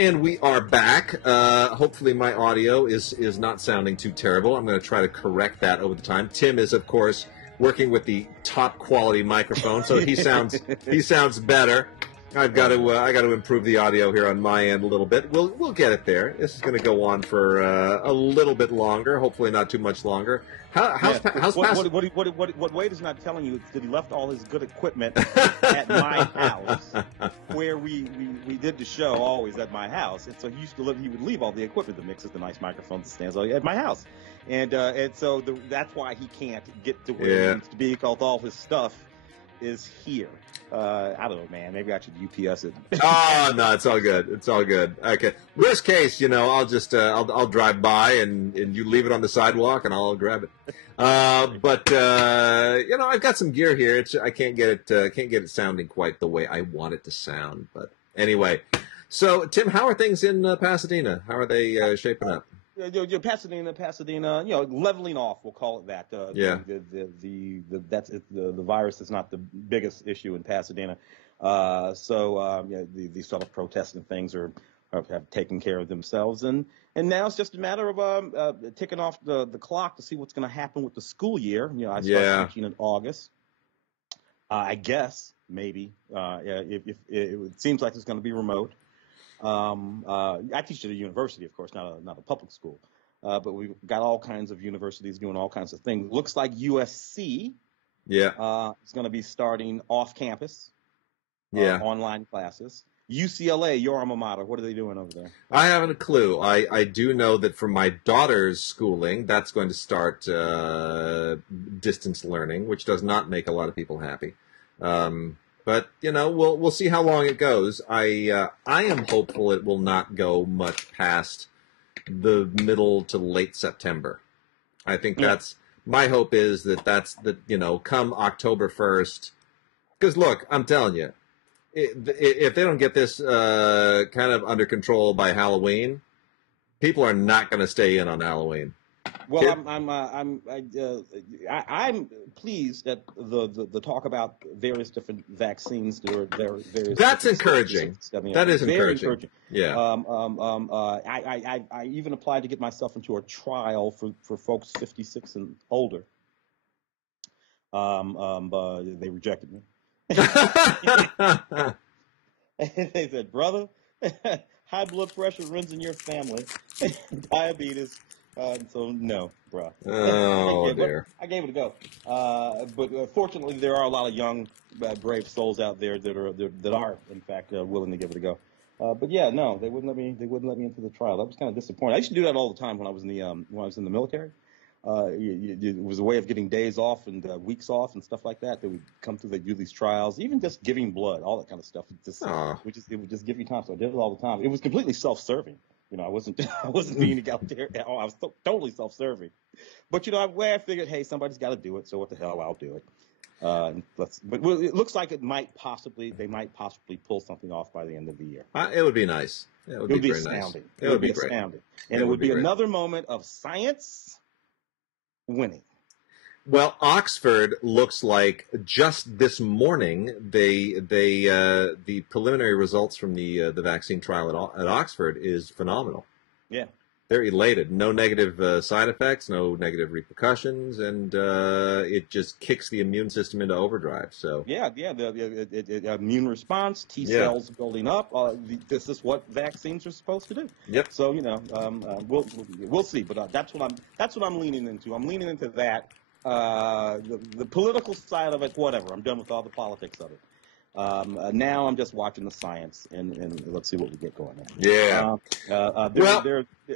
And we are back. Hopefully my audio is not sounding too terrible. I'm going to try to correct that over the time. Tim is, of course, working with the top quality microphone, so he sounds better. I got to improve the audio here on my end a little bit. We'll get it there. This is going to go on for a little bit longer. Hopefully not too much longer. What Wade is not telling you is that he left all his good equipment at my house, where we did the show always at my house. And so he used to he would leave all the equipment, the mixes, the nice microphones, the stands, at my house. And so that's why he can't get to where he needs to be, because all his stuff is here. I don't know, man. Maybe I should UPS it. Oh no, it's all good. It's all good. Okay. Worst case, I'll just I'll drive by and you leave it on the sidewalk and I'll grab it. But I've got some gear here. I can't get it sounding quite the way I want it to sound. But anyway, so Tim, how are things in Pasadena? How are they shaping up? Pasadena, leveling off. We'll call it that. The virus is not the biggest issue in Pasadena. These sort of protests and things have taken care of themselves, and now it's just a matter of ticking off the clock to see what's going to happen with the school year. I start teaching in August. I guess maybe if it seems like it's going to be remote. I teach at a university, of course, not a public school, but we've got all kinds of universities doing all kinds of things. Looks like USC is going to be starting off campus, online classes. UCLA, your alma mater, what are they doing over there? I haven't a clue. I do know that for my daughter's schooling, that's going to start distance learning, which does not make a lot of people happy. But we'll see how long it goes. I am hopeful it will not go much past the middle to late September. I think that's my hope is that's come October 1st. Because look, I'm telling you, if they don't get this kind of under control by Halloween, people are not going to stay in on Halloween. Well, I'm pleased that the talk about various different vaccines. That's encouraging. That is encouraging. Yeah. I even applied to get myself into a trial for folks 56 and older. But they rejected me. They said, "Brother, high blood pressure runs in your family, diabetes." So no, bro. Oh dear. I gave it a go. But fortunately, there are a lot of young, brave souls out there that are in fact willing to give it a go. But yeah, no, they wouldn't let me. They wouldn't let me into the trial. I was kind of disappointed. I used to do that all the time when I was in the military. It was a way of getting days off and weeks off and stuff like that. They would come through. They do these trials, even just giving blood, all that kind of stuff. It would just give you time. So I did it all the time. It was completely self-serving. I wasn't being out there at all. I was totally self-serving. But I figured, hey, somebody's got to do it. So what the hell, I'll do it. But it looks like they might possibly pull something off by the end of the year. It would be nice. It would be very astounding. Nice. It would be astounding. And it would be another moment of science winning. Well, Oxford looks like just this morning the preliminary results from the vaccine trial at Oxford is phenomenal. Yeah, they're elated. No negative side effects, no negative repercussions, and it just kicks the immune system into overdrive. So the immune response, T cells building up. This is what vaccines are supposed to do. Yep. So we'll see, but that's what I'm leaning into. I'm leaning into that. The political side of it, whatever. I'm done with all the politics of it. Now I'm just watching the science, and let's see what we get going on. Yeah.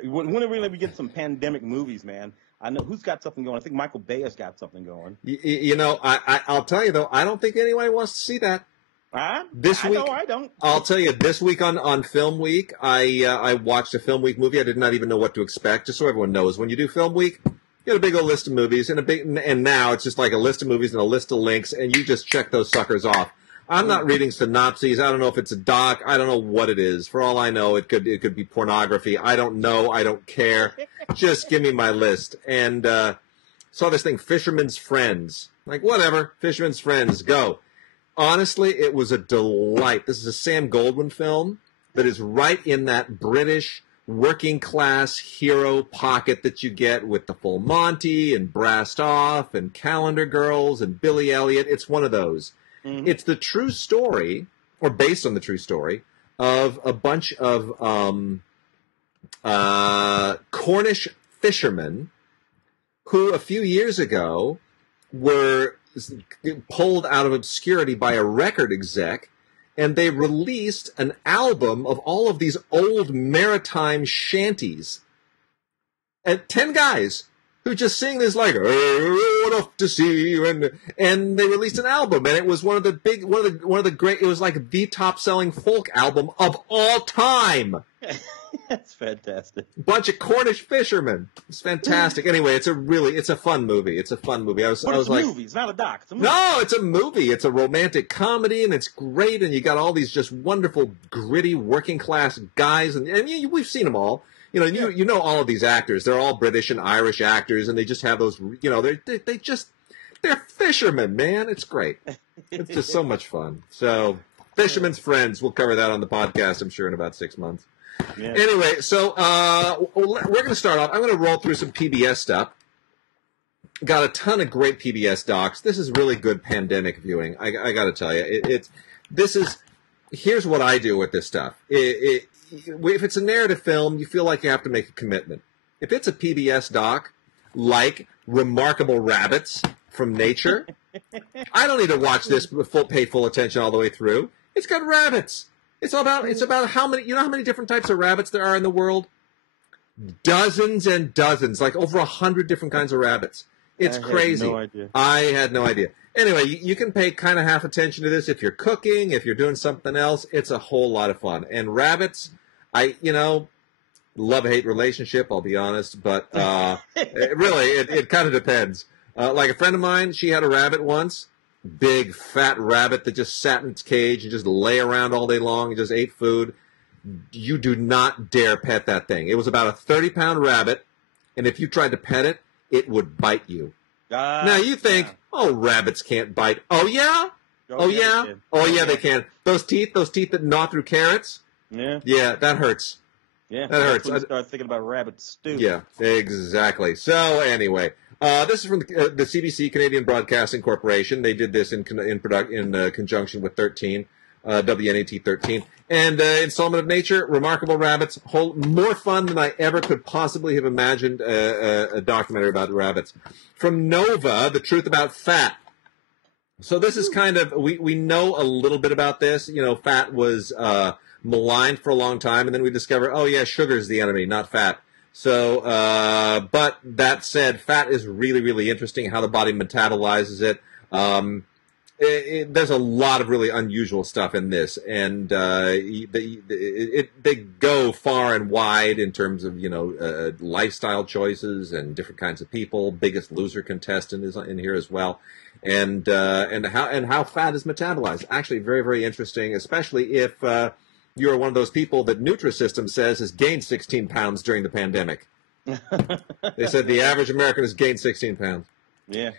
When are we going to get some pandemic movies, man? I know who's got something going. I think Michael Bay has got something going. I'll tell you though, I don't think anybody wants to see that. This week, I don't. I'll tell you, this week on Film Week, I watched a Film Week movie. I did not even know what to expect. Just so everyone knows, when you do Film Week, you get a big old list of movies, and now it's just like a list of movies and a list of links, and you just check those suckers off. I'm not reading synopses. I don't know if it's a doc. I don't know what it is. For all I know, it could be pornography. I don't know. I don't care. Just give me my list. And saw this thing, Fisherman's Friends. Like, whatever. Fisherman's Friends. Go. Honestly, it was a delight. This is a Sam Goldwyn film. that is right in that British working class hero pocket that you get with the Full Monty and Brassed Off and Calendar Girls and Billy Elliot. It's one of those. Mm-hmm. It's the true story, or based on the true story, of a bunch of Cornish fishermen who a few years ago were pulled out of obscurity by a record exec, and they released an album of all of these old maritime shanties. And 10 guys who just sing this like, off to sea, and they released an album, and it was one of the great, it was like the top selling folk album of all time. That's fantastic. Bunch of Cornish fishermen. It's fantastic. Anyway, it's a fun movie. It's a fun movie. I was like, movie. It's not a doc. It's a movie. No, it's a movie. It's a romantic comedy, and it's great. And you got all these just wonderful, gritty, working class guys, and we've seen them all. You know all of these actors. They're all British and Irish actors, and they just have those. They're fishermen, man. It's great. It's just so much fun. So, Fisherman's Friends. We'll cover that on the podcast, I'm sure, in about 6 months. Yeah. Anyway, so we're going to start off. I'm going to roll through some PBS stuff. Got a ton of great PBS docs. This is really good pandemic viewing. I got to tell you, here's what I do with this stuff. If it's a narrative film, you feel like you have to make a commitment. If it's a PBS doc, like Remarkable Rabbits from Nature, I don't need to watch this pay full attention all the way through. It's got rabbits. It's about how many different types of rabbits there are in the world? Dozens and dozens, like over 100 different kinds of rabbits. It's crazy. I had no idea. Anyway, you can pay kind of half attention to this if you're cooking, if you're doing something else. It's a whole lot of fun. And rabbits, love-hate relationship, I'll be honest, but it kind of depends. Like a friend of mine, she had a rabbit once. Big, fat rabbit that just sat in its cage and just lay around all day long and just ate food. You do not dare pet that thing. It was about a 30-pound rabbit, and if you tried to pet it, it would bite you. Now, you think, rabbits can't bite. Oh, yeah? Oh, yeah? Oh, yeah, they can. Those teeth that gnaw through carrots? Yeah. Yeah, that hurts. Yeah, that hurts. When you start thinking about rabbit stew. Yeah, exactly. So, anyway... this is from the CBC, Canadian Broadcasting Corporation. They did this in conjunction with 13, WNAT 13. And Installment of Nature, Remarkable Rabbits, more fun than I ever could possibly have imagined a documentary about rabbits. From Nova, The Truth About Fat. So this is kind of, we know a little bit about this. Fat was maligned for a long time, and then we discover, sugar's the enemy, not fat. So, but that said, fat is really, really interesting, how the body metabolizes it. There's a lot of really unusual stuff in this, and they go far and wide in terms of, lifestyle choices and different kinds of people. Biggest Loser contestant is in here as well. And how fat is metabolized. Actually, very, very interesting, especially if, you're one of those people that Nutrisystem says has gained 16 pounds during the pandemic. They said the average American has gained 16 pounds. Yeah.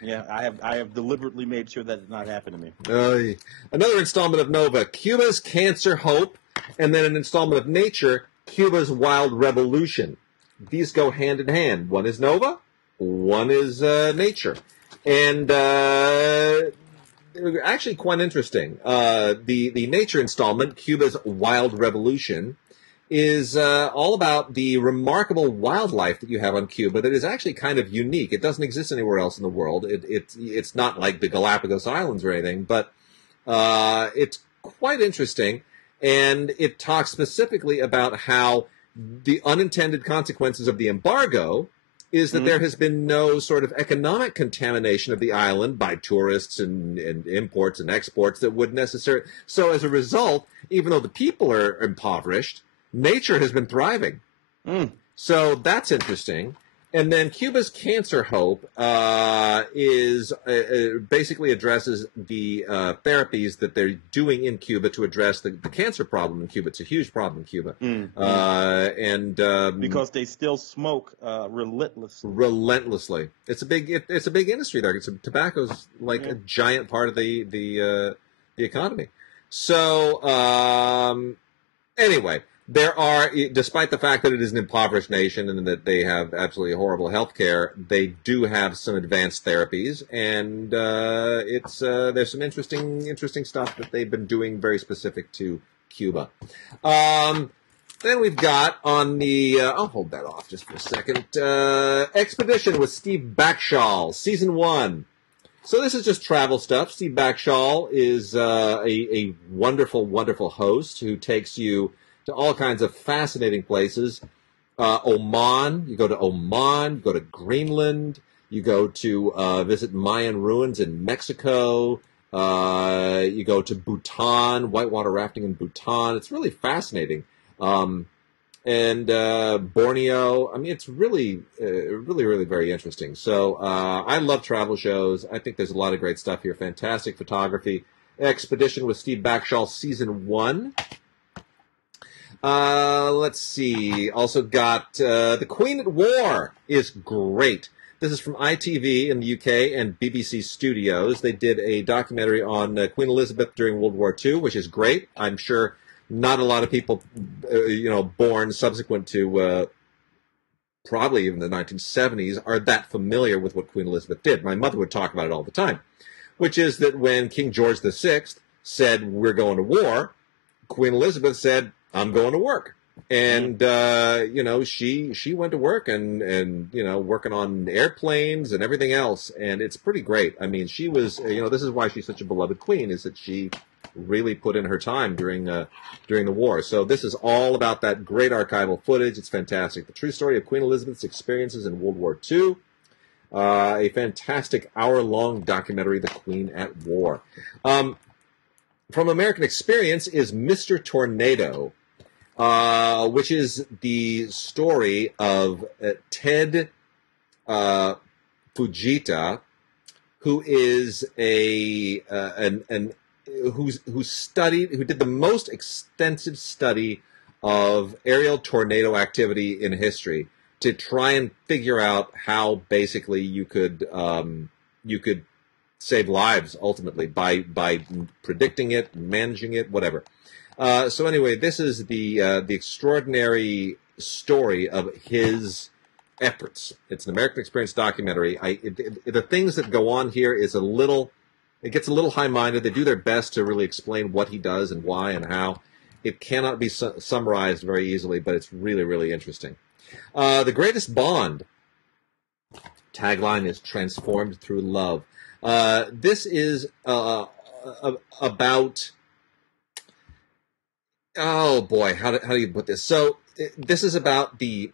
I have deliberately made sure that did not happen to me. Another installment of Nova, Cuba's Cancer Hope, and then an installment of Nature, Cuba's Wild Revolution. These go hand in hand. One is Nova, one is Nature. And actually quite interesting. The Nature installment, Cuba's Wild Revolution, is all about the remarkable wildlife that you have on Cuba that is actually kind of unique. It doesn't exist anywhere else in the world. It's not like the Galapagos Islands or anything, but it's quite interesting. And it talks specifically about how the unintended consequences of the embargo is that there has been no sort of economic contamination of the island by tourists and imports and exports that would necessarily... So as a result, even though the people are impoverished, nature has been thriving. So that's interesting. And then Cuba's Cancer Hope basically addresses the therapies that they're doing in Cuba to address the cancer problem in Cuba. It's a huge problem in Cuba. Because they still smoke relentlessly. Relentlessly. It's a big industry there. Tobacco's like a giant part of the economy. So Anyway, there are, despite the fact that it is an impoverished nation and that they have absolutely horrible health care, they do have some advanced therapies, and there's some interesting stuff that they've been doing very specific to Cuba. Then we've got on the, I'll hold that off just for a second, Expedition with Steve Backshall, Season 1. So this is just travel stuff. Steve Backshall is a wonderful, wonderful host who takes you to all kinds of fascinating places. Oman, you go to Oman, you go to Greenland, you go to visit Mayan ruins in Mexico, you go to Bhutan, whitewater rafting in Bhutan. It's really fascinating. And Borneo. I mean, it's really, really very interesting. So I love travel shows. I think there's a lot of great stuff here. Fantastic photography. Expedition with Steve Backshall, Season 1. Let's see. Also got The Queen at War is great. This is from ITV in the UK and BBC Studios. They did a documentary on Queen Elizabeth during World War II, which is great. I'm sure not a lot of people, born subsequent to probably even the 1970s are that familiar with what Queen Elizabeth did. My mother would talk about it all the time, which is that when King George VI said, "We're going to war," Queen Elizabeth said, "I'm going to work." And, she went to work and working on airplanes and everything else. And it's pretty great. I mean, she was, this is why she's such a beloved queen, is that she really put in her time during the war. So this is all about that great archival footage. It's fantastic. The true story of Queen Elizabeth's experiences in World War II. A fantastic hour-long documentary, The Queen at War. From American Experience is Mr. Tornado, which is the story of Ted Fujita, who is who did the most extensive study of aerial tornado activity in history to try and figure out how basically you could save lives ultimately by predicting it, managing it, whatever. So anyway, this is the extraordinary story of his efforts. It's an American Experience documentary. The things that go on here is it gets a little high-minded. They do their best to really explain what he does and why and how. It cannot be summarized very easily, but it's really, really interesting. The Greatest Bond. Tagline is Transformed Through Love. This is about... Oh, boy, how do you put this? So this is about the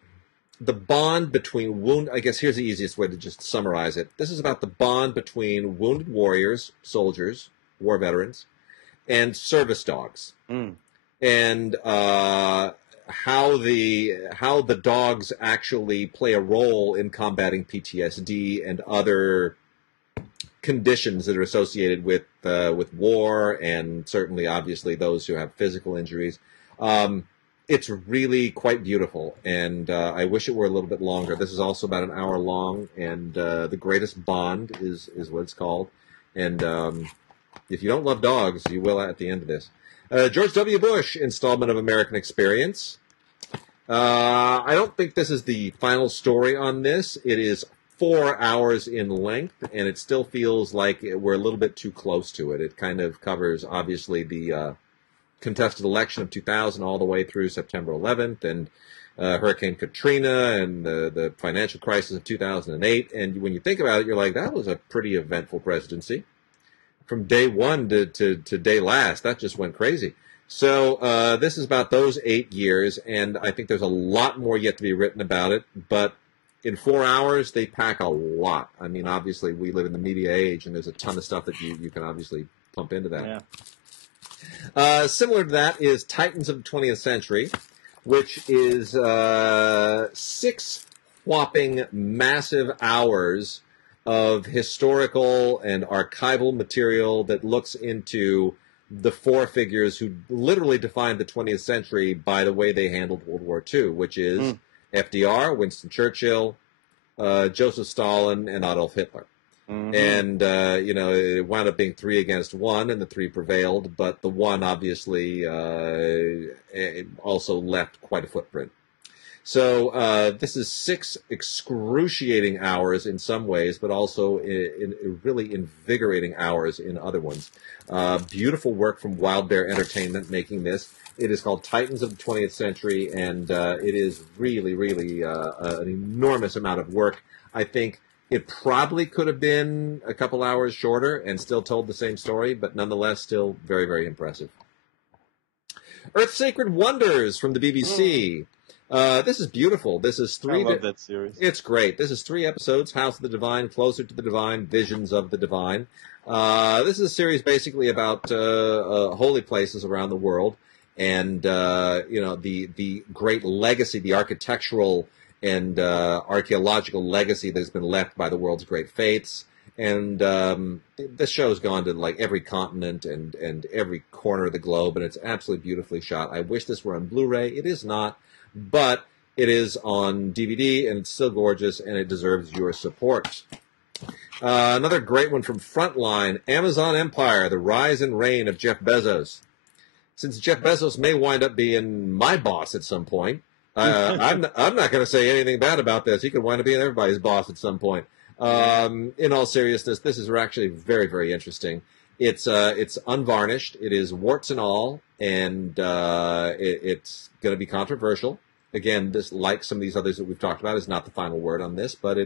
bond between I guess here's the easiest way to just summarize it. This is about the bond between wounded warriors, soldiers, war veterans, and service dogs. And how the dogs actually play a role in combating PTSD and other conditions that are associated with war, and certainly, obviously, those who have physical injuries. It's really quite beautiful, and I wish it were a little bit longer. This is also about an hour long, and The Greatest Bond is what it's called. And if you don't love dogs, you will at the end of this. George W. Bush installment of American Experience. I don't think this is the final story on this. It is 4 hours in length, and it still feels like we're a little bit too close to it. It kind of covers, obviously, the contested election of 2000 all the way through September 11th, and Hurricane Katrina, and the financial crisis of 2008. And when you think about it, you're like, that was a pretty eventful presidency. From day one to day last, that just went crazy. So this is about those 8 years, and I think there's a lot more yet to be written about it, but in 4 hours, they pack a lot. I mean, obviously, we live in the media age, and there's a ton of stuff that you can obviously pump into that. Yeah. Similar to that is Titans of the 20th Century, which is 6 whopping massive hours of historical and archival material that looks into the 4 figures who literally defined the 20th century by the way they handled World War II, which is FDR, Winston Churchill, Joseph Stalin, and Adolf Hitler. And, it wound up being 3-against-1, and the 3 prevailed, but the 1 obviously also left quite a footprint. So this is 6 excruciating hours in some ways, but also in really invigorating hours in other ones. Beautiful work from Wild Bear Entertainment making this. It is called Titans of the 20th Century, and it is really, really an enormous amount of work. I think it probably could have been a couple hours shorter and still told the same story, but nonetheless still very, very impressive. Earth Sacred Wonders from the BBC. This is beautiful. This is 3. I love that series. It's great. This is 3 episodes: House of the Divine, Closer to the Divine, Visions of the Divine. This is a series basically about holy places around the world, and the great legacy, the architectural and archaeological legacy that has been left by the world's great faiths. And this show's gone to like every continent and every corner of the globe, and it's absolutely beautifully shot. I wish this were on Blu-ray. It is not, but it is on DVD, and it's still gorgeous, and it deserves your support. Another great one from Frontline, Amazon Empire, The Rise and Reign of Jeff Bezos. Since Jeff Bezos may wind up being my boss at some point, I'm not going to say anything bad about this. He could wind up being everybody's boss at some point. In all seriousness, this is actually very, very interesting. It's unvarnished. It is warts and all, and it's going to be controversial. Again, this, like some of these others that we've talked about, is not the final word on this, but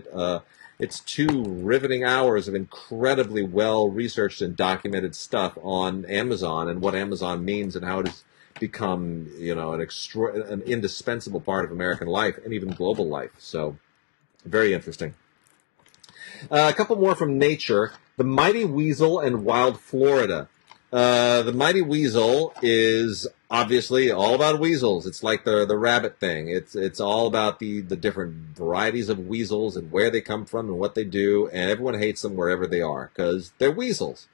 it's 2 riveting hours of incredibly well-researched and documented stuff on Amazon and what Amazon means and how it has become, an indispensable part of American life and even global life. So, very interesting. A couple more from Nature. The Mighty Weasel and Wild Florida. The Mighty Weasel is obviously all about weasels. It's like the rabbit thing. It's all about the different varieties of weasels and where they come from and what they do, and everyone hates them wherever they are because they're weasels.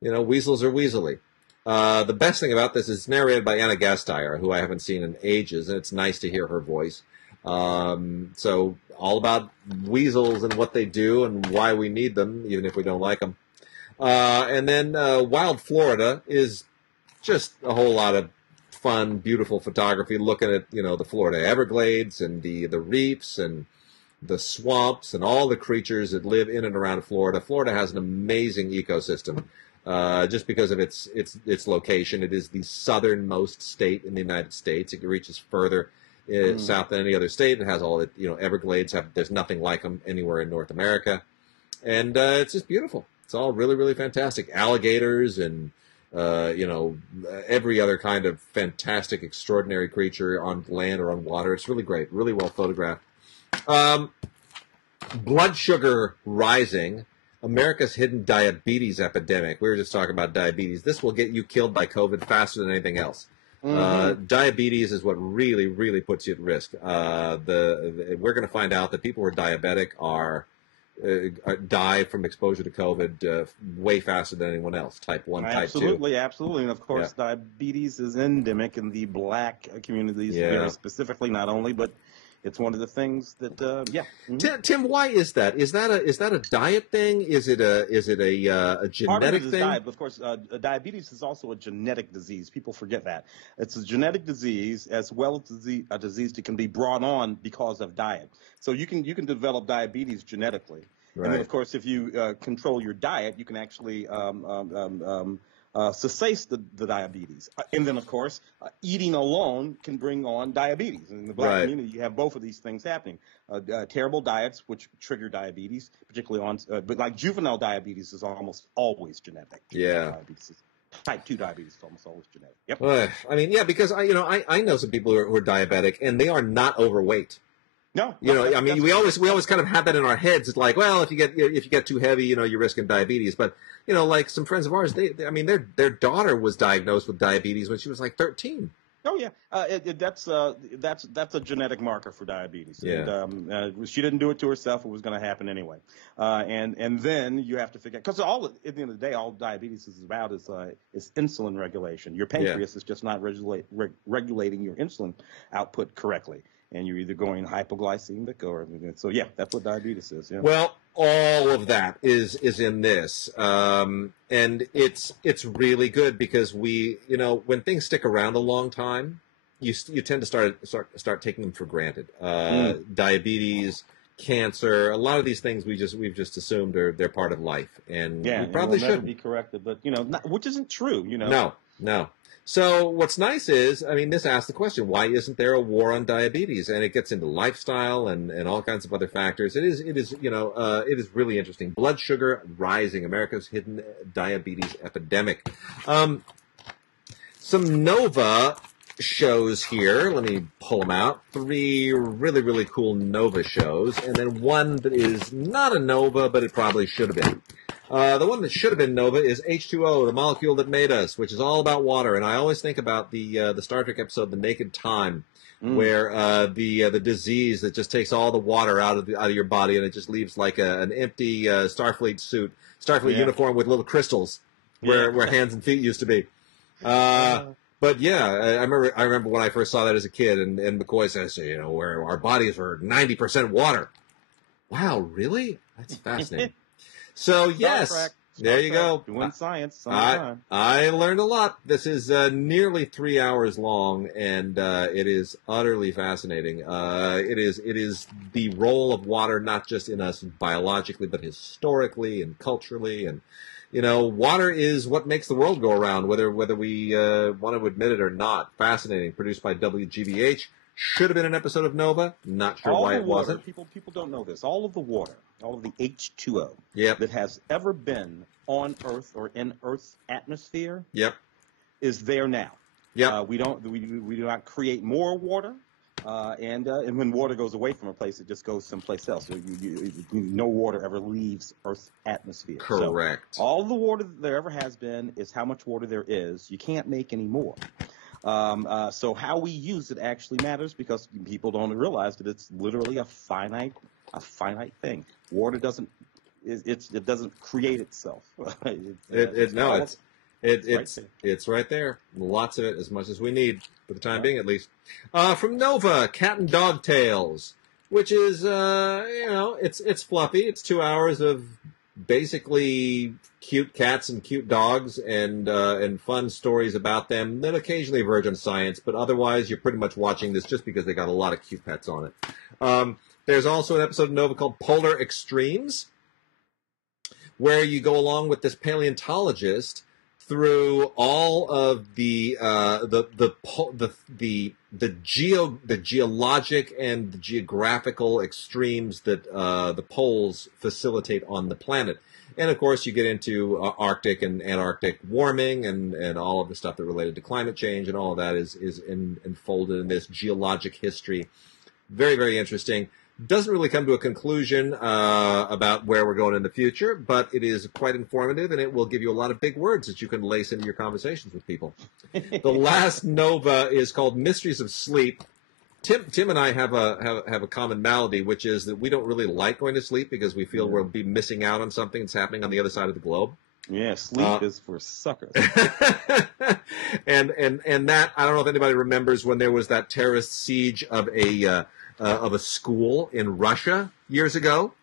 Weasels are weaselly. The best thing about this is it's narrated by Anna Gasteyer, who I haven't seen in ages, and it's nice to hear her voice. So all about weasels and what they do and why we need them, even if we don't like them. And then Wild Florida is just a whole lot of fun, beautiful photography, looking at, the Florida Everglades and the reefs and the swamps and all the creatures that live in and around Florida. Florida has an amazing ecosystem. Just because of its location. It is the southernmost state in the United States. It reaches further south than any other state. It has all the Everglades. There's nothing like them anywhere in North America, and it's just beautiful. It's all really, really fantastic. Alligators and every other kind of fantastic, extraordinary creature on land or on water. It's really great. Really well photographed. Blood sugar rising. America's hidden diabetes epidemic. We were just talking about diabetes. This will get you killed by COVID faster than anything else. Diabetes is what really, really puts you at risk. We're going to find out that people who are diabetic die from exposure to COVID way faster than anyone else. Type 1, type 2. Absolutely. And of course, diabetes is endemic in the Black communities, very specifically, not only, but it's one of the things that, Tim, why is that? Is that a diet thing? Is it a genetic Part of it is thing? diet, but of course, diabetes is also a genetic disease. People forget that. It's a genetic disease as well as a disease that can be brought on because of diet. So you can develop diabetes genetically. Right. And then, of course, if you control your diet, you can actually cessate the diabetes. And then, of course, eating alone can bring on diabetes. And in the Black community, you have both of these things happening. Terrible diets, which trigger diabetes, particularly but like juvenile diabetes is almost always genetic. Type 2 diabetes is almost always genetic. Yep. I mean, because I know some people who are diabetic, and they are not overweight. No, we always kind of have that in our heads. It's like, well, if you get too heavy, you're risking diabetes. But like some friends of ours, their daughter was diagnosed with diabetes when she was like 13. Oh yeah, that's a genetic marker for diabetes. Yeah. And, she didn't do it to herself; it was going to happen anyway. And then you have to figure because at the end of the day, all diabetes is about is insulin regulation. Your pancreas is just not regulating your insulin output correctly. And you're either going hypoglycemic or so. Yeah, that's what diabetes is. Yeah. Well, all of that is in this, and it's really good because when things stick around a long time, you tend to start taking them for granted. Diabetes, cancer, a lot of these things we've just assumed they're part of life, and we probably never shouldn't be corrected, but which isn't true. No. So what's nice is, I mean, this asks the question: why isn't there a war on diabetes? And it gets into lifestyle and all kinds of other factors. It is really interesting. Blood sugar rising, America's hidden diabetes epidemic. Some Nova shows here. Let me pull them out. 3 really, really cool Nova shows, and then one that is not a Nova, but it probably should have been. The one that should have been Nova is H2O, the molecule that made us, which is all about water. And I always think about the Star Trek episode "The Naked Time," where the disease that just takes all the water out of your body, and it just leaves like an empty Starfleet uniform with little crystals where hands and feet used to be. But yeah, I remember when I first saw that as a kid, and McCoy says, where our bodies are 90% water. Wow, really? That's fascinating. So yes, there you go. Doing science. I learned a lot. This is nearly 3 hours long, and it is utterly fascinating. It is the role of water, not just in us biologically, but historically and culturally. And water is what makes the world go around, whether we want to admit it or not. Fascinating. Produced by WGBH. Should have been an episode of Nova. Not sure why it wasn't. People don't know this. All of the water, all of the H2O Yep. that has ever been on Earth or in Earth's atmosphere Yep. is there now. Yep. We do not create more water, and when water goes away from a place, it just goes someplace else. So no water ever leaves Earth's atmosphere. Correct. So all the water that there ever has been is how much water there is. You can't make any more. So how we use it actually matters, because people don't realize that it's literally a finite thing. Water doesn't create itself. It's right there. Lots of it, as much as we need for the time being, at least. From Nova, Cat and Dog Tales, which is it's fluffy. It's 2 hours of basically cute cats and cute dogs and fun stories about them that occasionally verge on science, but otherwise you're pretty much watching this just because they got a lot of cute pets on it. There's also an episode of Nova called Polar Extremes, where you go along with this paleontologist through all of the geologic and the geographical extremes that the poles facilitate on the planet. And of course, you get into Arctic and Antarctic warming and all of the stuff that related to climate change, and all of that is enfolded in this geologic history. Very, very interesting. Doesn't really come to a conclusion about where we're going in the future, but it is quite informative, and it will give you a lot of big words that you can lace into your conversations with people. The last Nova is called Mysteries of Sleep. Tim and I have a common malady, which is that we don't really like going to sleep because we feel we'll be missing out on something that's happening on the other side of the globe. Yeah, sleep is for suckers. and that, I don't know if anybody remembers when there was that terrorist siege of a school in Russia years ago.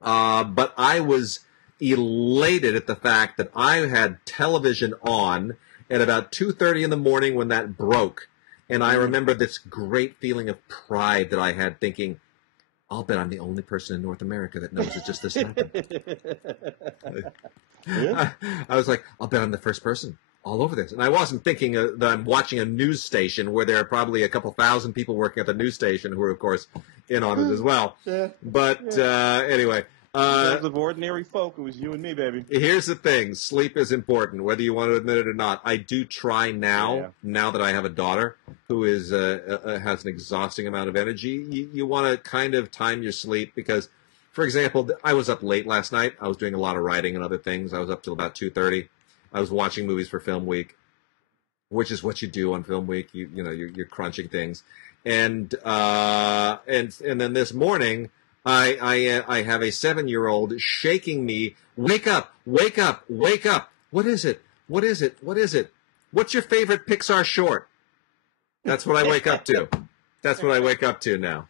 But I was elated at the fact that I had television on at about 2:30 in the morning when that broke. And I remember this great feeling of pride that I had, thinking, I'll bet I'm the only person in North America that knows that just this happened. I was like, I'll bet I'm the first person all over this. And I wasn't thinking that I'm watching a news station where there are probably a couple thousand people working at the news station who are, of course, in on it as well. Anyway. Of ordinary folk, it was you and me, baby. Here's the thing. Sleep is important, whether you want to admit it or not. I do try now that I have a daughter who is has an exhausting amount of energy. You want to kind of time your sleep because, for example, I was up late last night. I was doing a lot of writing and other things. I was up till about 2:30. I was watching movies for Film Week, which is what you do on Film Week. You're crunching things. And then this morning, I have a 7-year-old shaking me. Wake up! Wake up! Wake up! What is it? What is it? What is it? What's your favorite Pixar short? That's what I wake up to. That's what I wake up to now.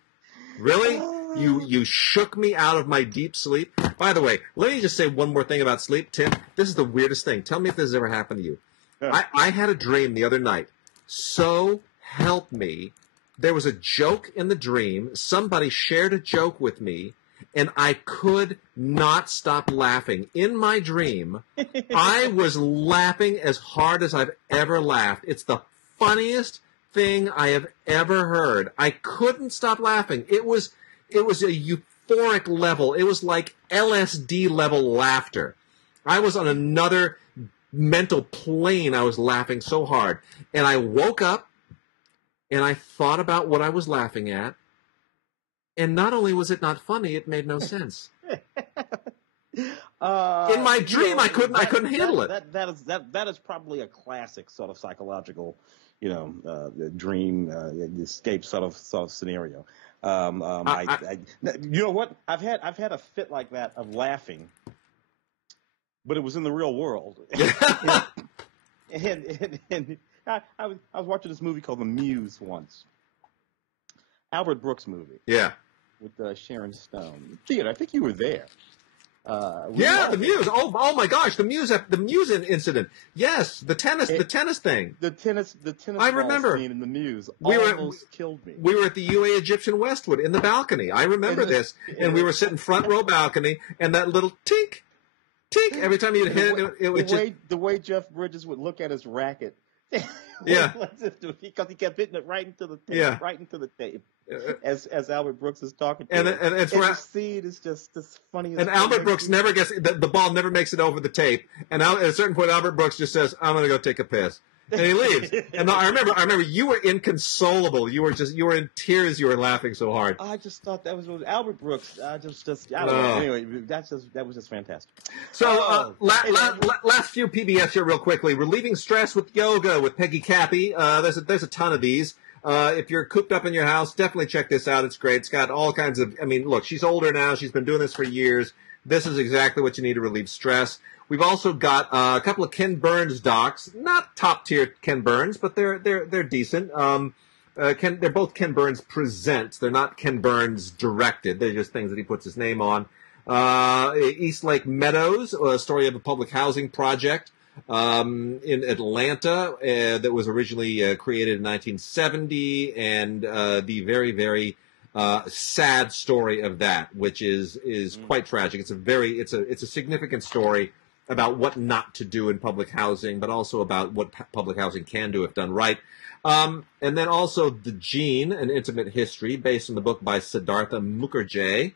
Really? You shook me out of my deep sleep. By the way, let me just say one more thing about sleep, Tim. This is the weirdest thing. Tell me if this has ever happened to you. I had a dream the other night. So help me. There was a joke in the dream. Somebody shared a joke with me, and I could not stop laughing. In my dream, I was laughing as hard as I've ever laughed. It's the funniest thing I have ever heard. I couldn't stop laughing. It was a euphoric level. It was like LSD level laughter. I was on another mental plane. I was laughing so hard. And I woke up and I thought about what I was laughing at. And not only was it not funny, it made no sense. In my dream, I couldn't handle it. That is probably a classic sort of psychological, dream escape sort of scenario. You know what? I've had a fit like that of laughing, but it was in the real world. and I was watching this movie called The Muse once. Albert Brooks movie. Yeah. With Sharon Stone. Theater, I think you were there. The Muse. Oh my gosh, the Muse incident. Yes, the tennis thing. The tennis. I remember. Scene in the Muse almost killed me. We were at the UA Egyptian Westwood in the balcony. I remember this, and we were sitting front row balcony, and that little tink every time you'd hit it. The way Jeff Bridges would look at his racket. Yeah, because he kept hitting it right into the tape, as Albert Brooks is talking to him. And the scene is just as funny. And Albert Brooks never gets the ball, never makes it over the tape. And at a certain point, Albert Brooks just says, "I'm going to go take a piss," and he leaves. And I remember you were inconsolable. You were in tears. You were laughing so hard. I just thought that was Albert Brooks. I don't know. Anyway, that was just fantastic. So last few PBS here real quickly. Relieving stress with yoga with Peggy Cappy. There's a ton of these. If you're cooped up in your house, definitely check this out. It's great. It's got all kinds of, look, she's older now. She's been doing this for years. This is exactly what you need to relieve stress. We've also got a couple of Ken Burns docs, not top tier Ken Burns, but they're decent. They're both Ken Burns presents. They're not Ken Burns directed. They're just things that he puts his name on. East Lake Meadows, a story of a public housing project in Atlanta that was originally created in 1970, and the very, very sad story of that, which is quite tragic. It's a significant story about what not to do in public housing, but also about what public housing can do if done right. And then also The Gene, an intimate history based on the book by Siddhartha Mukherjee.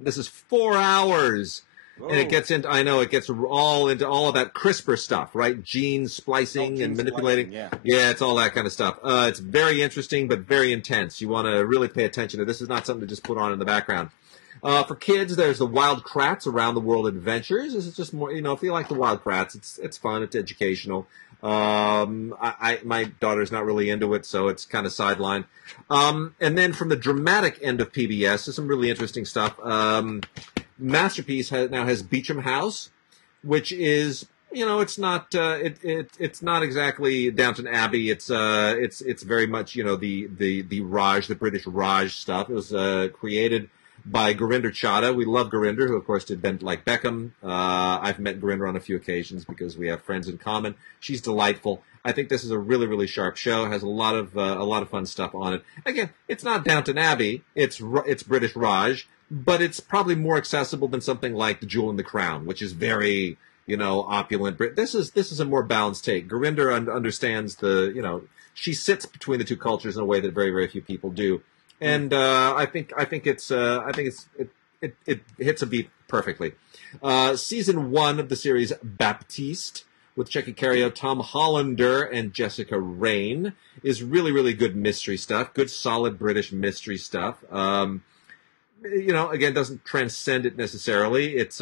This is 4 hours. Whoa. And it gets all into all of that CRISPR stuff, right? Gene splicing and manipulating. Yeah, it's all that kind of stuff. It's very interesting, but very intense. You want to really pay attention to this. Is not something to just put on in the background. For kids, there's the Wild Kratts Around the World Adventures. This is just more, if you like the Wild Kratts, it's fun, it's educational. My daughter's not really into it, so it's kind of sidelined. And then from the dramatic end of PBS, there's some really interesting stuff. Masterpiece now has Beecham House, which is, it's not it's not exactly Downton Abbey. It's very much the Raj, the British Raj stuff. It was created by Gurinder Chadha. We love Gurinder, who of course did Bend Like Beckham. I've met Gurinder on a few occasions because we have friends in common. She's delightful. I think this is a really, really sharp show. It has a lot of fun stuff on it. Again, it's not Downton Abbey. It's British Raj, but it's probably more accessible than something like The Jewel and the Crown, which is very opulent. This is a more balanced take. Gurinder understands she sits between the two cultures in a way that very, very few people do. And I think it hits a beat perfectly. Season 1 of the series Baptiste with Checky Cario, Tom Hollander, and Jessica Raine is really, really good mystery stuff. Good, solid British mystery stuff. Again, doesn't transcend it necessarily. It's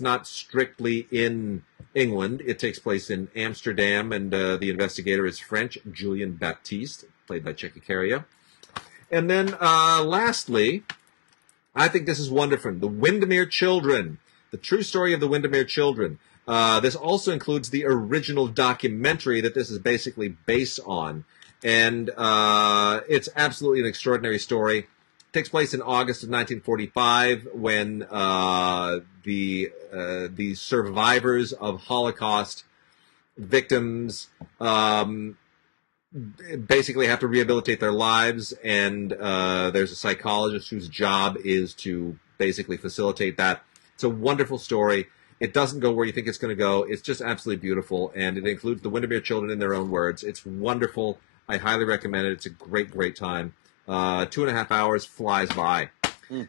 not strictly in England. It takes place in Amsterdam, and the investigator is French, Julien Baptiste, played by Checky Cario. And then, lastly, I think this is wonderful. The Windermere Children, the true story of the Windermere Children. This also includes the original documentary that this is basically based on. And it's absolutely an extraordinary story. takes place in August of 1945 when the survivors of Holocaust victims basically have to rehabilitate their lives, and there's a psychologist whose job is to basically facilitate that. It's a wonderful story. It doesn't go where you think it's going to go. It's just absolutely beautiful, and it includes the Windermere children in their own words. It's wonderful. I highly recommend it. It's a great, great time. 2.5 hours flies by.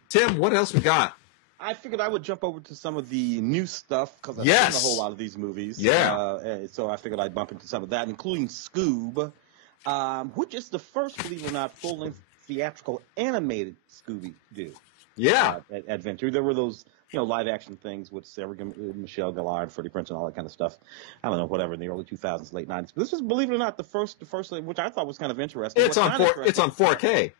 Tim, what else we got? I figured I would jump over to some of the new stuff because I've seen a whole lot of these movies. Yeah. So I figured I'd bump into some of that, including Scoob, which is the first, believe it or not, full-length theatrical animated Scooby-Doo. Yeah. Adventure. There were those, live-action things with Sarah Michelle Gellar and Freddie Prinze and all that kind of stuff. I don't know, whatever, in the early 2000s, late 90s. But this is, believe it or not, the first, which I thought was kind of interesting. It's on 4K. It's on 4K.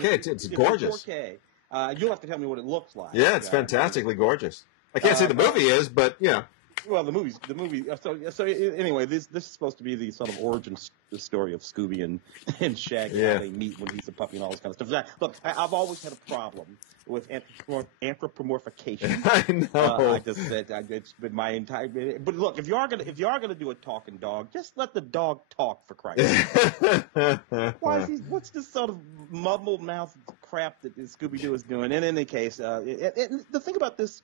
Yeah, it's gorgeous. 4K. You'll have to tell me what it looks like. Yeah, it's fantastically gorgeous. I can't say the movie is, but yeah. Well, the movie. So anyway, this is supposed to be the sort of origin story of Scooby and Shaggy, how they meet when he's a puppy and all this kind of stuff. Look, I've always had a problem with anthropomorphication. I know. I just said it's been my entire. But look, if you are gonna do a talking dog, just let the dog talk, for Christ's sake. What's this sort of mumble mouth crap that Scooby-Doo is doing? In any case, the thing about this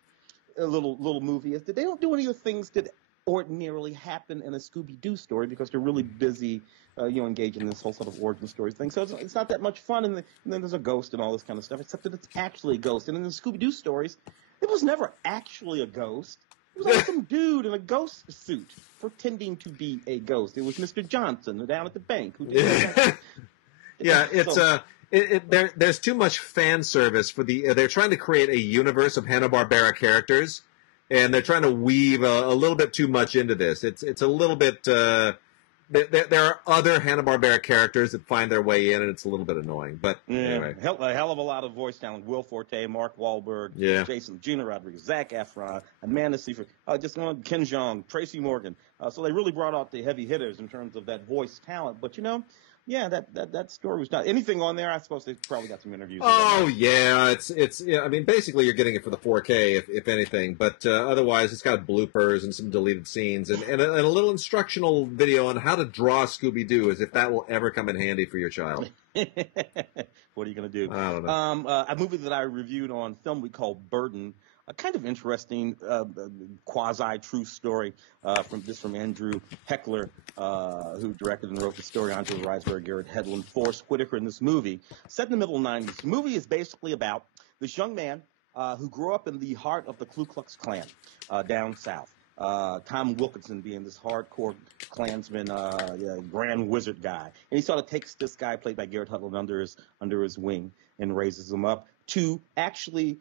little movie is that they don't do any of the things that ordinarily happen in a Scooby-Doo story because they're really busy, engaged in this whole sort of origin story thing. So it's not that much fun. And then there's a ghost and all this kind of stuff, except that it's actually a ghost. And in the Scooby-Doo stories, it was never actually a ghost. It was like some dude in a ghost suit pretending to be a ghost. It was Mr. Johnson down at the bank who did that. Yeah, it's there's too much fan service for they're trying to create a universe of Hanna-Barbera characters, and they're trying to weave a little bit too much into this. It's a little bit there are other Hanna-Barbera characters that find their way in, and it's a little bit annoying. But anyway, a hell of a lot of voice talent: Will Forte, Mark Wahlberg, Jason, Gina Rodriguez, Zac Efron, Amanda Seyfried, Ken Jeong, Tracy Morgan. So they really brought out the heavy hitters in terms of that voice talent. But yeah, that story was not anything on there. I suppose they probably got some interviews. Oh yeah, it's I mean, basically you're getting it for the 4K if anything, but otherwise it's got bloopers and some deleted scenes and a little instructional video on how to draw Scooby-Doo, as if that will ever come in handy for your child. What are you gonna do? I don't know. A movie that I reviewed on film we call Burden. A kind of interesting quasi-true story from Andrew Heckler, who directed and wrote the story. Andre Riseborough, Garrett Hedlund, Forrest Whitaker in this movie. Set in the middle 90s. The movie is basically about this young man who grew up in the heart of the Ku Klux Klan down south. Tom Wilkinson being this hardcore Klansman, grand wizard guy. And he sort of takes this guy, played by Garrett Hedlund, under his wing and raises him up to actually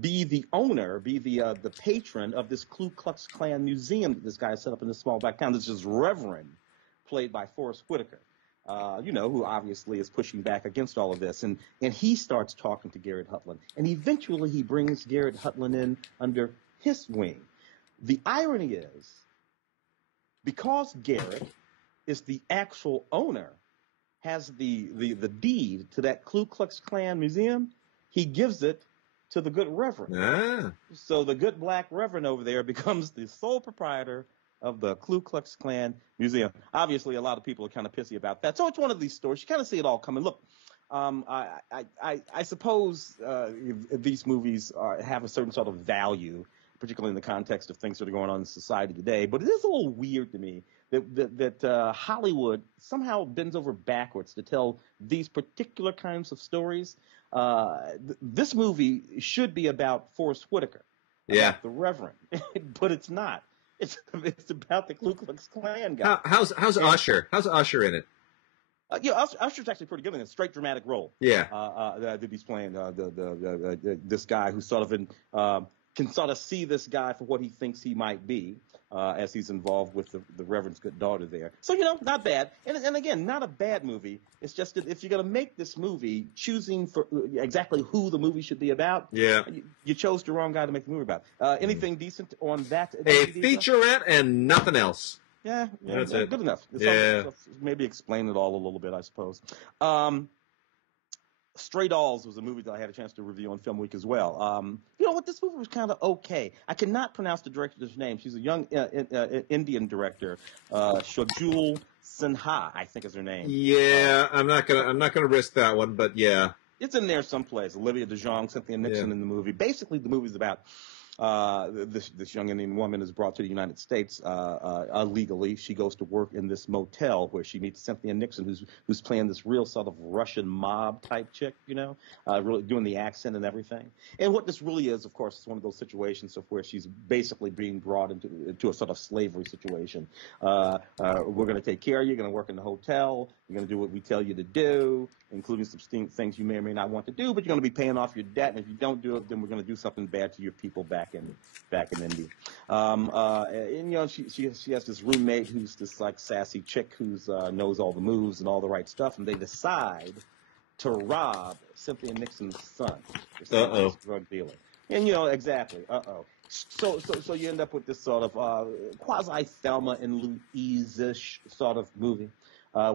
be the owner, be the patron of this Ku Klux Klan museum that this guy set up in this small black town. This is Reverend, played by Forrest Whitaker, who obviously is pushing back against all of this. And he starts talking to Garrett Hedlund. And eventually he brings Garrett Hedlund in under his wing. The irony is, because Garrett is the actual owner, has the deed to that Ku Klux Klan museum, he gives it to the good Reverend. Ah. So the good black Reverend over there becomes the sole proprietor of the Ku Klux Klan museum. Obviously, a lot of people are kind of pissy about that. So it's one of these stories. You kind of see it all coming. Look, I suppose these movies have a certain sort of value, particularly in the context of things that are going on in society today. But it is a little weird to me that Hollywood somehow bends over backwards to tell these particular kinds of stories. This movie should be about Forrest Whitaker, about the Reverend, but it's not. It's about the Ku Klux Klan guy. How's Usher? How's Usher in it? Usher's actually pretty good in a straight dramatic role. Yeah, that he's playing this guy who's sort of can sort of see this guy for what he thinks he might be, as he's involved with the Reverend's good daughter there. So, not bad. And again, not a bad movie. It's just that if you're going to make this movie, choosing for exactly who the movie should be about, you chose the wrong guy to make the movie about. Anything decent on that? A featurette and nothing else. Yeah, that's it. Good enough. Maybe explain it all a little bit, I suppose. Stray Dolls was a movie that I had a chance to review on Film Week as well. You know what? This movie was kind of okay. I cannot pronounce the director's name. She's a young Indian director, Shojul Sinha, I think is her name. Yeah, I'm not gonna risk that one, but yeah. It's in there someplace. Olivia DeJonge, Cynthia Nixon in the movie. Basically, the movie's about this young Indian woman is brought to the United States illegally. She goes to work in this motel where she meets Cynthia Nixon, who's playing this real sort of Russian mob type chick, you know, really doing the accent and everything. And what this really is, of course, is one of those situations of where she's basically being brought into a sort of slavery situation. We're going to take care of you. You're going to work in the hotel. You're going to do what we tell you to do, including some things you may or may not want to do, but you're going to be paying off your debt. And if you don't do it, then we're going to do something bad to your people back in India. And you know, she has this roommate who's this like sassy chick who's knows all the moves and all the right stuff, and they decide to rob Cynthia Nixon's son. Drug dealer. And you know, exactly. So you end up with this sort of quasi Thelma and Louise-ish sort of movie.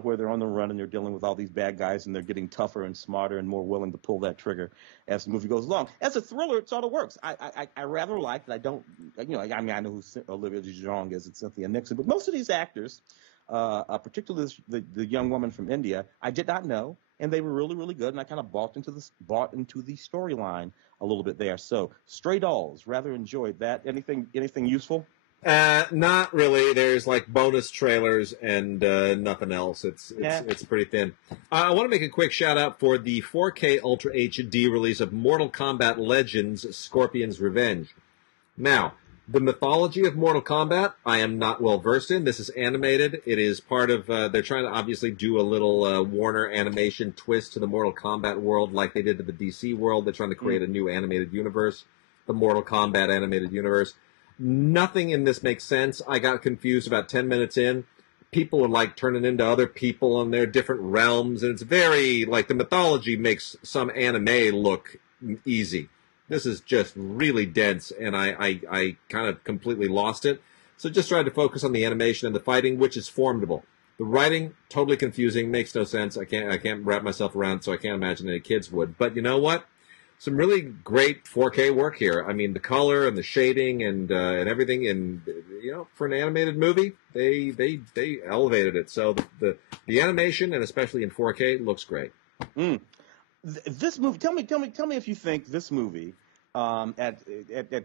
Where they're on the run and they're dealing with all these bad guys and they're getting tougher and smarter and more willing to pull that trigger as the movie goes along. As a thriller, it sort of works. I rather like it. I don't, you know, I mean, I know who Olivia DeJonge is and Cynthia Nixon, but most of these actors, particularly the young woman from India, I did not know, and they were really, really good, and I kind of bought into the storyline a little bit there. So, Stray Dolls, rather enjoyed that. Anything useful? Not really. There's like bonus trailers and nothing else. It's pretty thin. I want to make a quick shout out for the 4K Ultra HD release of Mortal Kombat Legends: Scorpion's Revenge. Now, the mythology of Mortal Kombat, I am not well versed in. This is animated. It is part of. They're trying to obviously do a little Warner animation twist to the Mortal Kombat world, like they did to the DC world. They're trying to create a new animated universe, the Mortal Kombat animated universe. Nothing in this makes sense. I got confused about 10 minutes in. People are like turning into other people in their different realms, and it's very like the mythology makes some anime look easy. This is just really dense, and I kind of completely lost it. So just tried to focus on the animation and the fighting, which is formidable. The writing, totally confusing, makes no sense. I can't wrap myself around, so I can't imagine any kids would. But you know what? Some really great 4K work here. I mean, the color and the shading and everything, and you know, for an animated movie, they elevated it. So the animation, and especially in 4K, looks great. This movie, tell me if you think this movie, at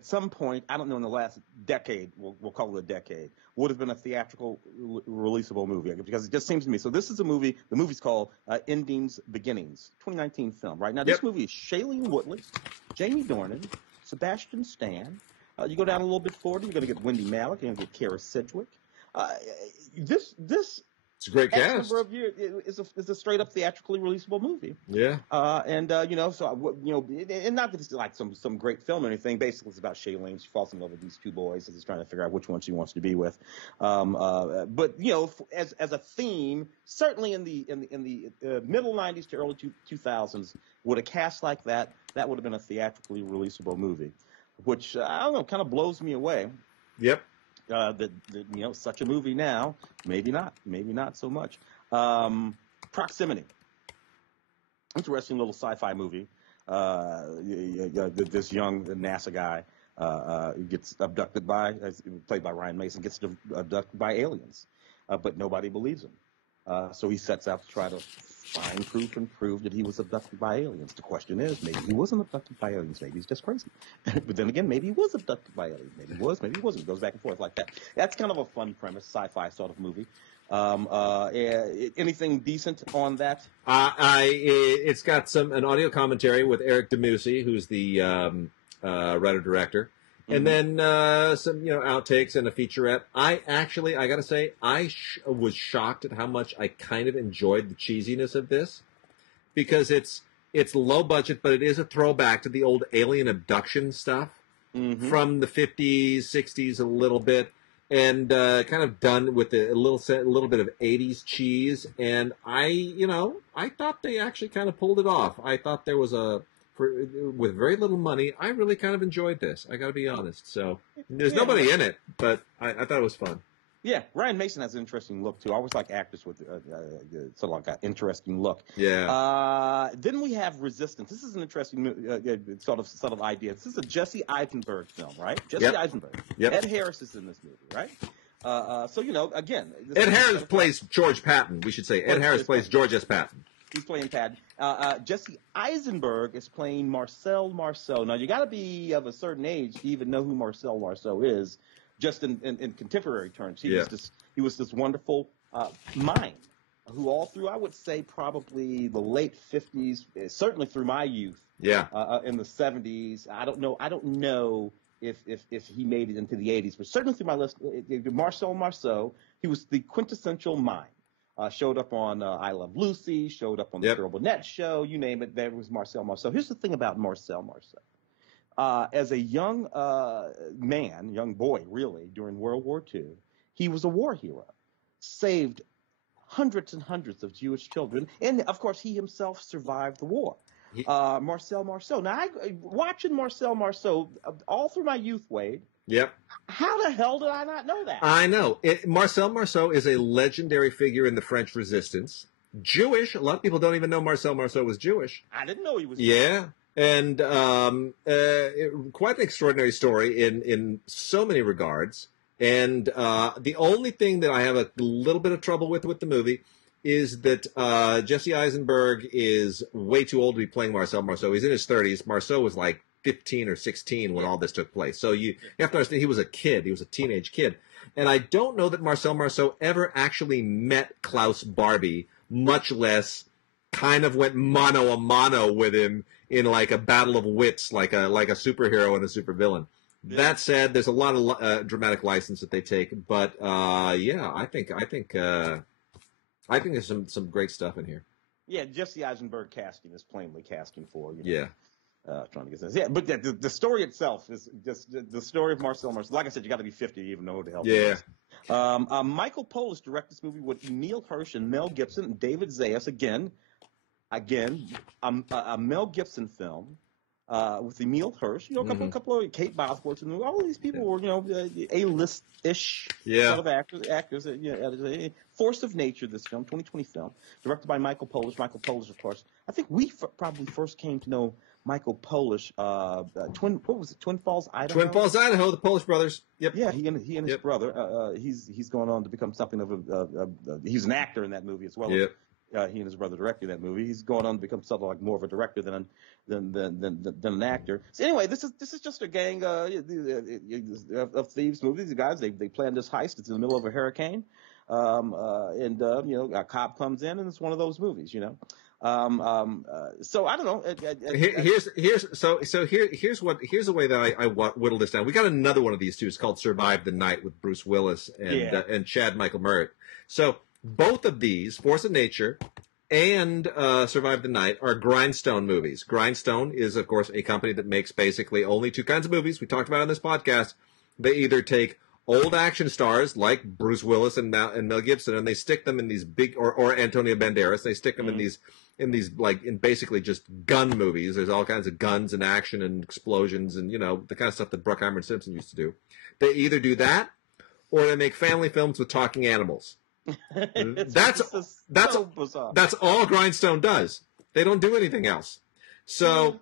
some point, I don't know, in the last decade, we'll call it a decade, would have been a theatrical releasable movie, because it just seems to me. So this is a movie. The movie's called Endings Beginnings, 2019 film. Right now, this movie is Shailene Woodley, Jamie Dornan, Sebastian Stan. You go down a little bit forward, you're going to get Wendy Malick, you're going to get Kara Sedgwick. This It's a great cast. Number of years is a straight up theatrically releasable movie. Yeah. You know, so you know, and not that it's like some great film or anything. Basically, it's about Shailene. She falls in love with these two boys, and she's trying to figure out which one she wants to be with. But you know, as a theme, certainly in the middle '90s to early 2000s, with a cast like that, that would have been a theatrically releasable movie, which I don't know, kind of blows me away. Yep. That you know, such a movie now, maybe not so much. Proximity, interesting little sci-fi movie. This young NASA guy gets abducted played by Ryan Mason, gets abducted by aliens, but nobody believes him. So he sets out to try to find proof and prove that he was abducted by aliens. The question is, maybe he wasn't abducted by aliens. Maybe he's just crazy. But then again, maybe he was abducted by aliens. Maybe he was, maybe he wasn't. It goes back and forth like that. That's kind of a fun premise, sci-fi sort of movie. Anything decent on that? It's got an audio commentary with Eric DeMusi, who's the writer-director. And then some, you know, outtakes and a featurette. I got to say, I was shocked at how much I kind of enjoyed the cheesiness of this, because it's low budget, but it is a throwback to the old alien abduction stuff from the 50s, 60s, a little bit, and kind of done with a little bit of 80s cheese. And I thought they actually kind of pulled it off. I thought there was with very little money, I really kind of enjoyed this. I got to be honest. So there's nobody in it, but I thought it was fun. Yeah, Ryan Mason has an interesting look too. I always like actors with sort of like an interesting look. Yeah. Then we have Resistance. This is an interesting sort of idea. This is a Jesse Eisenberg film, right? Jesse Eisenberg. Yep. Ed Harris is in this movie, right? So again, Ed Harris plays George Patton. We should say Ed Harris plays George S. Patton. He's playing Patton. Jesse Eisenberg is playing Marcel Marceau. Now you got to be of a certain age to even know who Marcel Marceau is. Just in contemporary terms, he was this wonderful mime who all through, I would say, probably the late 50s, certainly through my youth. Yeah. In the 70s, I don't know if he made it into the 80s, but certainly through my list, Marcel Marceau, he was the quintessential mime. Showed up on I Love Lucy, showed up on the Terrible Net Show, you name it. There was Marcel Marceau. Here's the thing about Marcel Marceau. As a young young boy, really, during World War II, he was a war hero, saved hundreds and hundreds of Jewish children, and of course, he himself survived the war. Marcel Marceau. Now, watching Marcel Marceau all through my youth, Wade. Yep. How the hell did I not know that? I know. Marcel Marceau is a legendary figure in the French Resistance. Jewish. A lot of people don't even know Marcel Marceau was Jewish. I didn't know he was Jewish. Yeah. And quite an extraordinary story in so many regards. And the only thing that I have a little bit of trouble with the movie is that Jesse Eisenberg is way too old to be playing Marcel Marceau. He's in his 30s. Marceau was like 15 or 16 when all this took place. So you have to understand he was a kid. He was a teenage kid. And I don't know that Marcel Marceau ever actually met Klaus Barbie, much less kind of went mano a mano with him in like a battle of wits, like a superhero and a supervillain. Yeah. That said, there's a lot of dramatic license that they take, but I think there's some great stuff in here. Yeah, Jesse Eisenberg casting is plainly casting for Yeah. Trying to get this. Yeah, but the story itself is just the story of Marcel Marceau. Like I said, you got to be 50 to even know who the hell. Yeah. Michael Polish directed this movie with Emil Hirsch and Mel Gibson and David Zayas. Again, a Mel Gibson film with Emil Hirsch. A couple of Kate Bosworth, and all these people were A-list-ish sort of actors. Force of Nature. This film, 2020 film, directed by Michael Polish. Michael Polish, of course. I think we probably first came to know Michael Polish, Twin Falls, Idaho. Twin Falls, Idaho, the Polish brothers. Yep. Yeah, he and his brother. He's going on to become something of he's an actor in that movie as well. Yep. He and his brother directed that movie. He's going on to become something like more of a director than an actor. So anyway, this is just a gang of thieves movies. The guys they planned this heist. It's in the middle of a hurricane, and a cop comes in, and it's one of those movies. So I don't know. Here's the way that I whittle this down. We got another one of these two. It's called Survive the Night with Bruce Willis and Chad Michael Murray. So both of these, Force of Nature and Survive the Night, are Grindstone movies. Grindstone is, of course, a company that makes basically only two kinds of movies. We talked about on this podcast. They either take old action stars like Bruce Willis and Mel Gibson, and they stick them in these big, or Antonio Banderas. They stick them in these basically just gun movies. There's all kinds of guns and action and explosions and the kind of stuff that Bruckheimer and Simpson used to do. They either do that, or they make family films with talking animals. That's all Grindstone does. They don't do anything else. So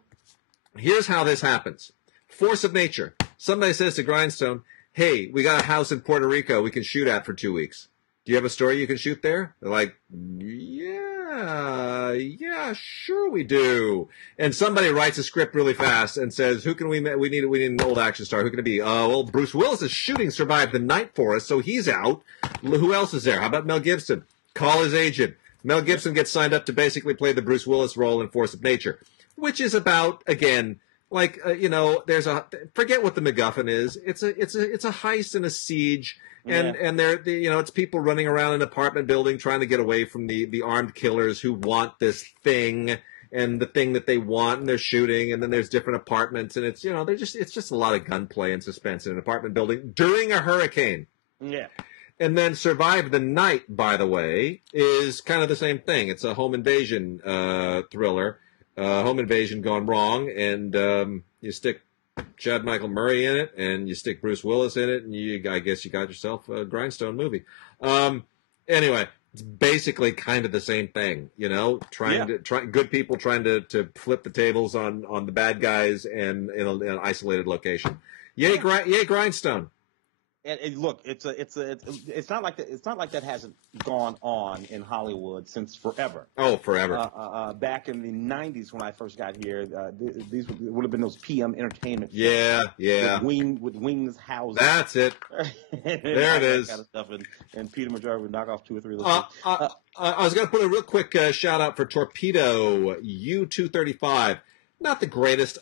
here's how this happens. Force of Nature. Somebody says to Grindstone, "Hey, we got a house in Puerto Rico we can shoot at for 2 weeks. Do you have a story you can shoot there?" They're like, yeah, sure we do. And somebody writes a script really fast and says, "Who can we need an old action star. Who can it be?" Well, Bruce Willis is shooting Survive the Night for us, so he's out. Who else is there? How about Mel Gibson? Call his agent. Mel Gibson gets signed up to basically play the Bruce Willis role in Force of Nature, which is about, again, there's forget what the MacGuffin is. It's a heist and a siege. And it's people running around an apartment building trying to get away from the armed killers who want this thing and the thing that they want, and they're shooting. And then there's different apartments, and it's just a lot of gunplay and suspense in an apartment building during a hurricane. Yeah. And then Survive the Night, by the way, is kind of the same thing. It's a home invasion thriller, home invasion gone wrong, and you stick Chad Michael Murray in it, and you stick Bruce Willis in it, and I guess you got yourself a grindstone movie. Anyway, it's basically kind of the same thing, good people trying to flip the tables on the bad guys and in an isolated location. Yay, grindstone. And look, it's not like that hasn't gone on in Hollywood since forever. Oh, forever. Back in the '90s when I first got here, these would have been those PM entertainment. Yeah. With Wings houses. That's it. There it is. Kind of stuff, and Peter Major would knock off 2 or 3 of those. I was going to put a real quick shout out for Torpedo U-235. Not the greatest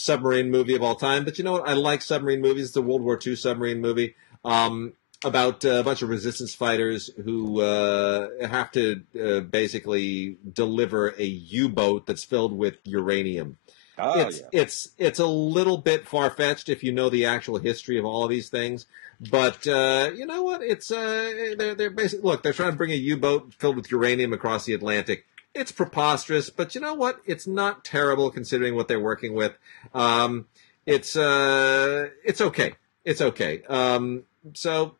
submarine movie of all time, but you know what? I like submarine movies. It's a World War II submarine movie about a bunch of resistance fighters who have to basically deliver a U-boat that's filled with uranium. It's a little bit far-fetched if you know the actual history of all of these things. But you know what? It's they're basically, look, they're trying to bring a U-boat filled with uranium across the Atlantic. It's preposterous, but you know what? It's not terrible considering what they're working with. It's okay. It's okay. So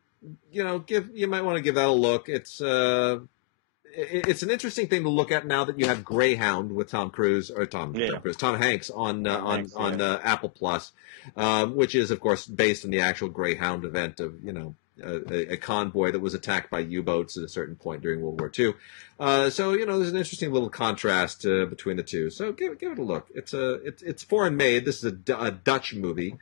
you might want to give that a look. It's an interesting thing to look at now that you have Greyhound with Tom Hanks on Apple Plus, which is of course based on the actual Greyhound event of a convoy that was attacked by U-boats at a certain point during World War II. So there's an interesting little contrast between the two. So give it a look. It's foreign made. This is a Dutch movie,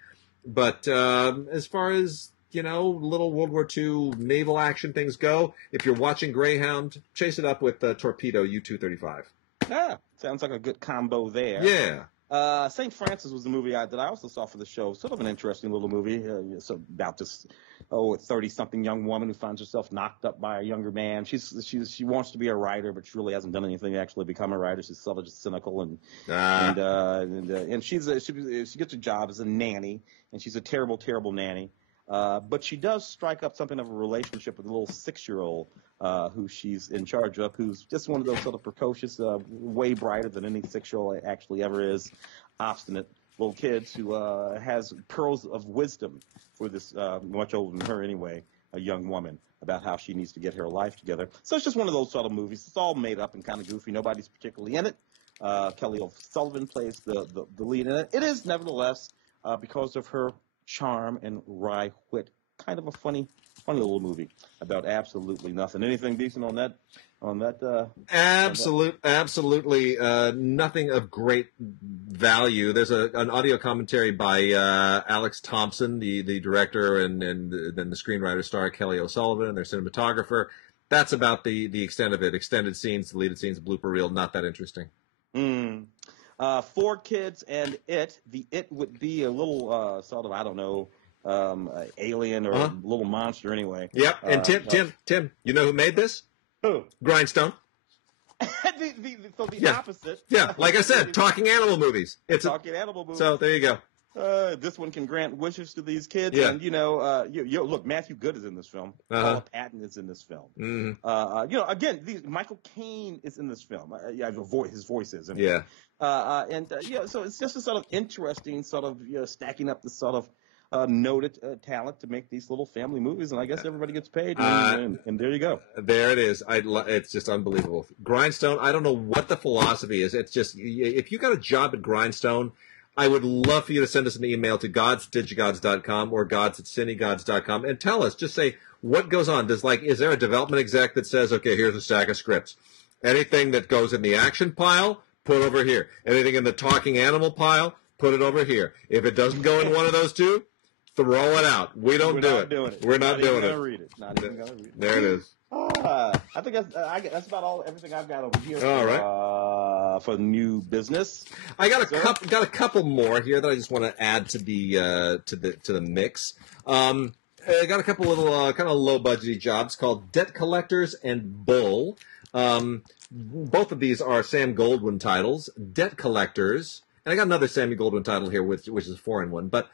but as far as little World War II naval action things go, if you're watching Greyhound, chase it up with Torpedo U-235. Yeah, sounds like a good combo there. Yeah. St. Francis was the movie that I also saw for the show. Sort of an interesting little movie. It's about this 30-something young woman who finds herself knocked up by a younger man. She wants to be a writer, but she really hasn't done anything to actually become a writer. She's sort of just cynical and she gets a job as a nanny, and she's a terrible, terrible nanny. But she does strike up something of a relationship with a little 6-year-old who she's in charge of, who's just one of those sort of precocious, way brighter than any 6-year-old actually ever is, obstinate little kids who has pearls of wisdom for this much older than her anyway, a young woman, about how she needs to get her life together. So it's just one of those sort of movies. It's all made up and kind of goofy. Nobody's particularly in it. Kelly O'Sullivan plays the lead in it. It is, nevertheless, because of her charm and wry wit, kind of a funny little movie about absolutely nothing. Anything decent on that? Absolutely nothing of great value. There's an audio commentary by Alex Thompson, the director, and then the screenwriter star Kelly O'Sullivan and their cinematographer. That's about the extent of it. Extended scenes, deleted scenes, blooper reel, not that interesting. 4 kids and it. The it would be a little sort of, I don't know, alien or a little monster anyway. Yep. And Tim, you know who made this? Who? Grindstone. The opposite. Yeah, like I said, talking animal movies. It's talking animal movies. So there you go. This one can grant wishes to these kids. Yeah. And, look, Matthew Good is in this film. Paula Patton is in this film. Mm-hmm. Again, Michael Caine is in this film. His voice is. Yeah. So it's just a sort of interesting sort of stacking up this sort of noted talent to make these little family movies, and I guess everybody gets paid, and there you go. There it is. It's just unbelievable. Grindstone, I don't know what the philosophy is. It's just, if you got a job at Grindstone, I would love for you to send us an email to gods@digigods.com or gods@cinegods.com and tell us, just say, what goes on? Is there a development exec that says, okay, here's a stack of scripts. Anything that goes in the action pile, put over here. Anything in the talking animal pile, put it over here. If it doesn't go in one of those two, throw it out. We don't do it. We're not doing it. Read it. Not even gonna read it. There it is. I think that's about everything I've got over here. All right. For new business. I got a couple more here that I just want to add to the mix. I got a couple little kind of low budgety jobs called Debt Collectors and Bull. Both of these are Sam Goldwyn titles. Debt Collectors, and I got another Sammy Goldwyn title here, which is a foreign one. But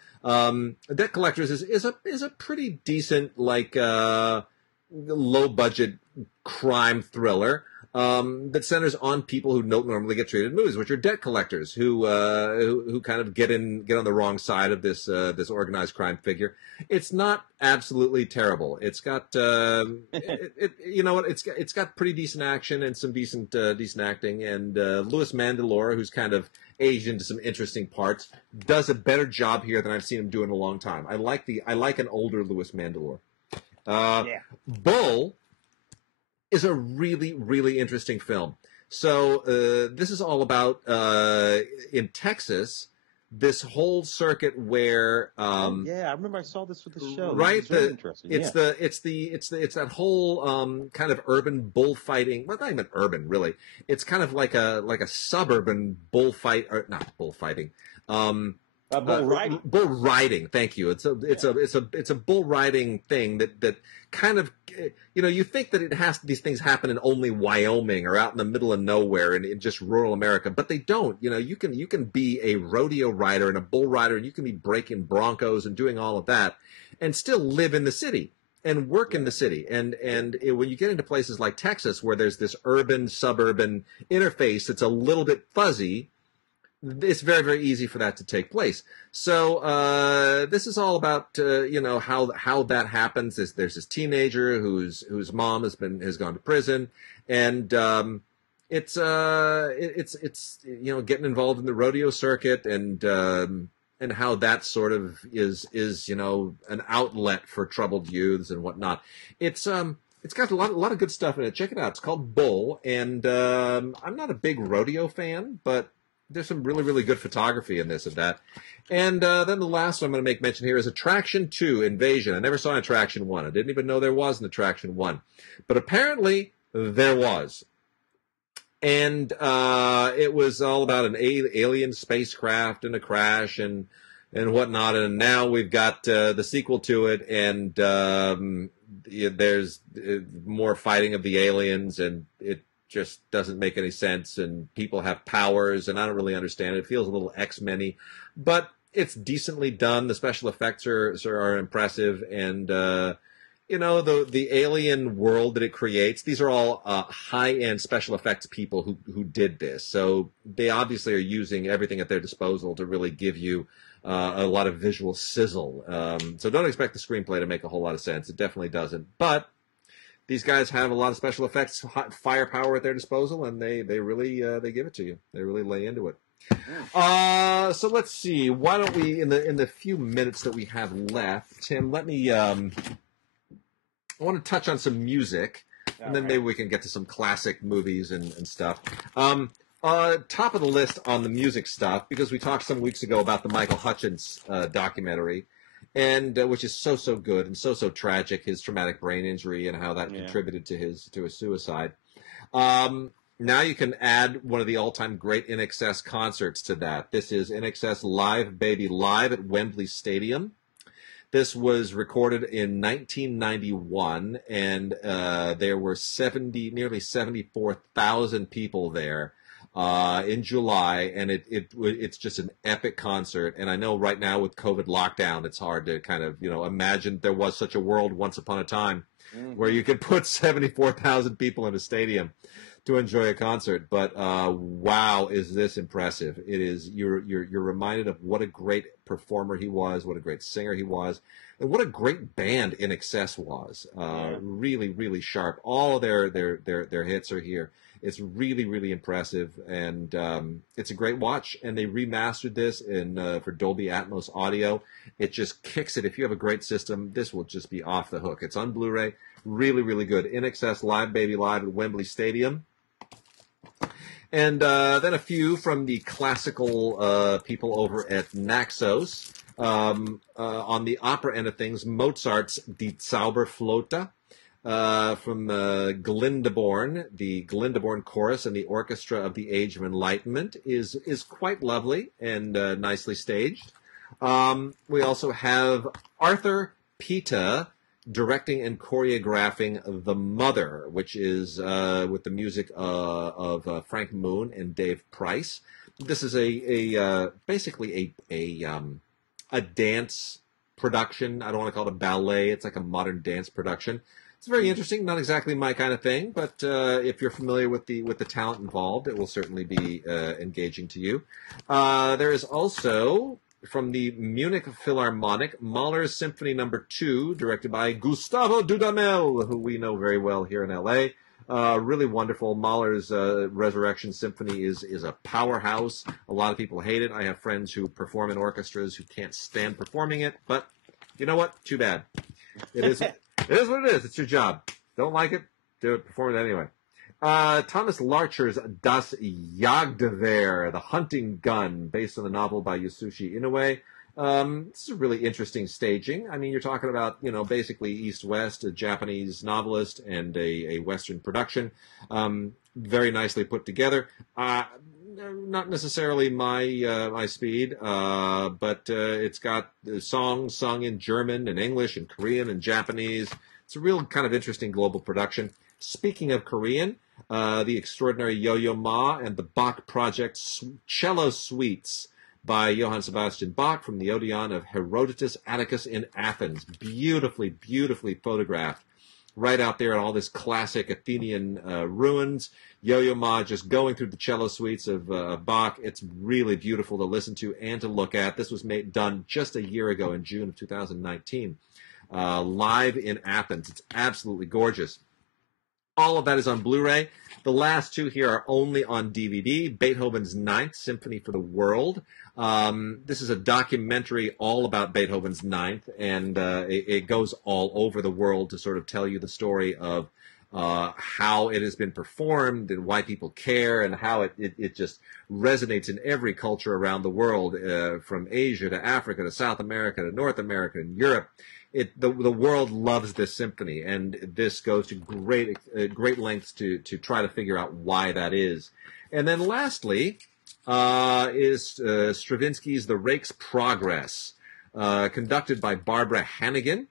Debt Collectors is a pretty decent low budget crime thriller. that centers on people who don't normally get treated in movies, which are debt collectors who kind of get on the wrong side of this organized crime figure. It's not absolutely terrible. It's got you know what, it's got pretty decent action and some decent acting, and Louis Mandylor, who's kind of aged into some interesting parts, does a better job here than I've seen him do in a long time. I like an older Louis Mandylor. Bull is a really, really interesting film. So this is all about in Texas, this whole circuit where I remember I saw this with the show. Right, It's very interesting. It's that whole kind of urban bullfighting. Well, not even urban, really. It's kind of like a suburban bullfight, or not bullfighting. Bull riding. Bull riding. Thank you. It's a bull riding thing that kind of, you know, you think that these things happen in only Wyoming or out in the middle of nowhere in just rural America, but they don't. You know, you can be a rodeo rider and a bull rider, and you can be breaking broncos and doing all of that, and still live in the city and work in the city. And when you get into places like Texas, where there's this urban suburban interface that's a little bit fuzzy, it's very, very easy for that to take place. So this is all about you know, how that happens. There's this teenager whose mom has gone to prison, and it's you know, getting involved in the rodeo circuit, and how that sort of is you know, an outlet for troubled youths and whatnot. It's got a lot of good stuff in it. Check it out. It's called Bull, and I'm not a big rodeo fan, but there's some really, really good photography in this and that. And then the last one I'm going to make mention here is Attraction 2, Invasion. I never saw an Attraction 1. I didn't even know there was an Attraction 1. But apparently there was. And it was all about an alien spacecraft and a crash and whatnot. And now we've got the sequel to it, and there's more fighting of the aliens, and it just doesn't make any sense, and people have powers, and I don't really understand it. It feels a little X-Men-y, but it's decently done. The special effects are impressive, and you know, the alien world that it creates. These are all high-end special effects people who did this, so they obviously are using everything at their disposal to really give you a lot of visual sizzle. So don't expect the screenplay to make a whole lot of sense. It definitely doesn't, but these guys have a lot of special effects, firepower at their disposal, and they really they give it to you. They really lay into it. So let's see. Why don't we, in the few minutes that we have left, Tim, let me. I want to touch on some music, and then maybe we can get to some classic movies and stuff. Top of the list on the music stuff, because we talked some weeks ago about the Michael Hutchence documentary. And which is so good and so tragic, his traumatic brain injury and how that contributed to his suicide. Now you can add one of the all-time great INXS concerts to that. This is INXS Live Baby Live at Wembley Stadium. This was recorded in 1991, and there were nearly 74,000 people there in July, and it's just an epic concert. And I know right now with COVID lockdown, it's hard to kind of, you know, imagine there was such a world once upon a time where you could put 74,000 people in a stadium to enjoy a concert. But wow, is this impressive! It is. You're reminded of what a great performer he was, what a great singer he was, and what a great band INXS was. Really, really sharp. All of their hits are here. It's really, really impressive, and it's a great watch. And they remastered this for Dolby Atmos audio. It just kicks it. If you have a great system, this will just be off the hook. It's on Blu-ray. Really, really good. INXS Live Baby Live at Wembley Stadium. And then a few from the classical people over at Naxos. On the opera end of things, Mozart's Die Zauberflöte. From Glyndebourne, the Glyndebourne Chorus and the Orchestra of the Age of Enlightenment is quite lovely and nicely staged. We also have Arthur Pita directing and choreographing The Mother, which is with the music of Frank Moon and Dave Price. This is basically a dance production. I don't want to call it a ballet. It's like a modern dance production. It's very interesting. Not exactly my kind of thing, but if you're familiar with the talent involved, it will certainly be engaging to you. There is also from the Munich Philharmonic, Mahler's Symphony No. 2, directed by Gustavo Dudamel, who we know very well here in L.A. Really wonderful. Mahler's Resurrection Symphony is a powerhouse. A lot of people hate it. I have friends who perform in orchestras who can't stand performing it, but you know what? Too bad. It is what it is. It's your job. Don't like it? Do it. Perform it anyway. Thomas Larcher's Das Jagdgewehr, The Hunting Gun, based on the novel by Yasushi Inoue. This is a really interesting staging. I mean, you're talking about, basically East-West, a Japanese novelist and a Western production. Very nicely put together. Not necessarily my speed, but it's got songs sung in German and English and Korean and Japanese. It's a real kind of interesting global production. Speaking of Korean, the extraordinary Yo-Yo Ma and the Bach Project Cello Suites by Johann Sebastian Bach from the Odeon of Herodotus Atticus in Athens. Beautifully, beautifully photographed. Right out there in all this classic Athenian ruins. Yo-Yo Ma just going through the cello suites of Bach. It's really beautiful to listen to and to look at. This was done just a year ago in June of 2019. Live in Athens. It's absolutely gorgeous. All of that is on Blu-ray. The last two here are only on DVD. Beethoven's Ninth Symphony for the World. This is a documentary all about Beethoven's Ninth, and it goes all over the world to sort of tell you the story of how it has been performed and why people care and how it just resonates in every culture around the world, from Asia to Africa to South America to North America and Europe. The world loves this symphony, and this goes to great lengths to try to figure out why that is. And then lastly is Stravinsky's The Rake's Progress, conducted by Barbara Hannigan,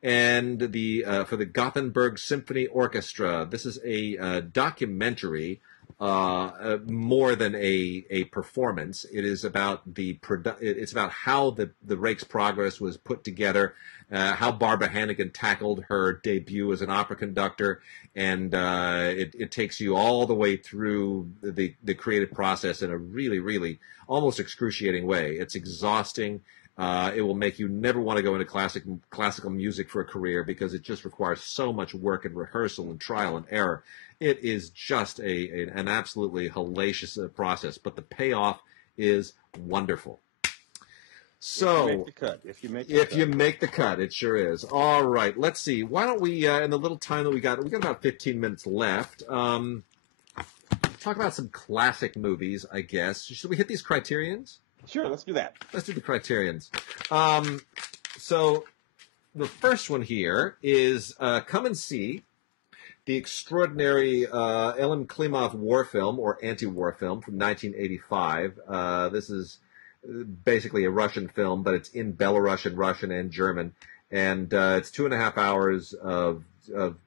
and for the Gothenburg Symphony Orchestra. This is a documentary. More than a performance. It is about it's about how the Rake's Progress was put together, how Barbara Hannigan tackled her debut as an opera conductor, and it takes you all the way through the creative process in a really, really almost excruciating way. It's exhausting. It will make you never want to go into classical music for a career because it just requires so much work and rehearsal and trial and error. It is just an absolutely hellacious process, but the payoff is wonderful. So, if you make the cut, it sure is. All right, let's see. Why don't we, in the little time that we got about 15 minutes left, talk about some classic movies, I guess. Should we hit these Criterions? Sure, let's do that. Let's do the Criterions. So the first one here is Come and See, the extraordinary Elem Klimov war film, or anti-war film, from 1985. This is basically a Russian film, but it's in Belarusian, Russian, and German. And it's 2.5 hours of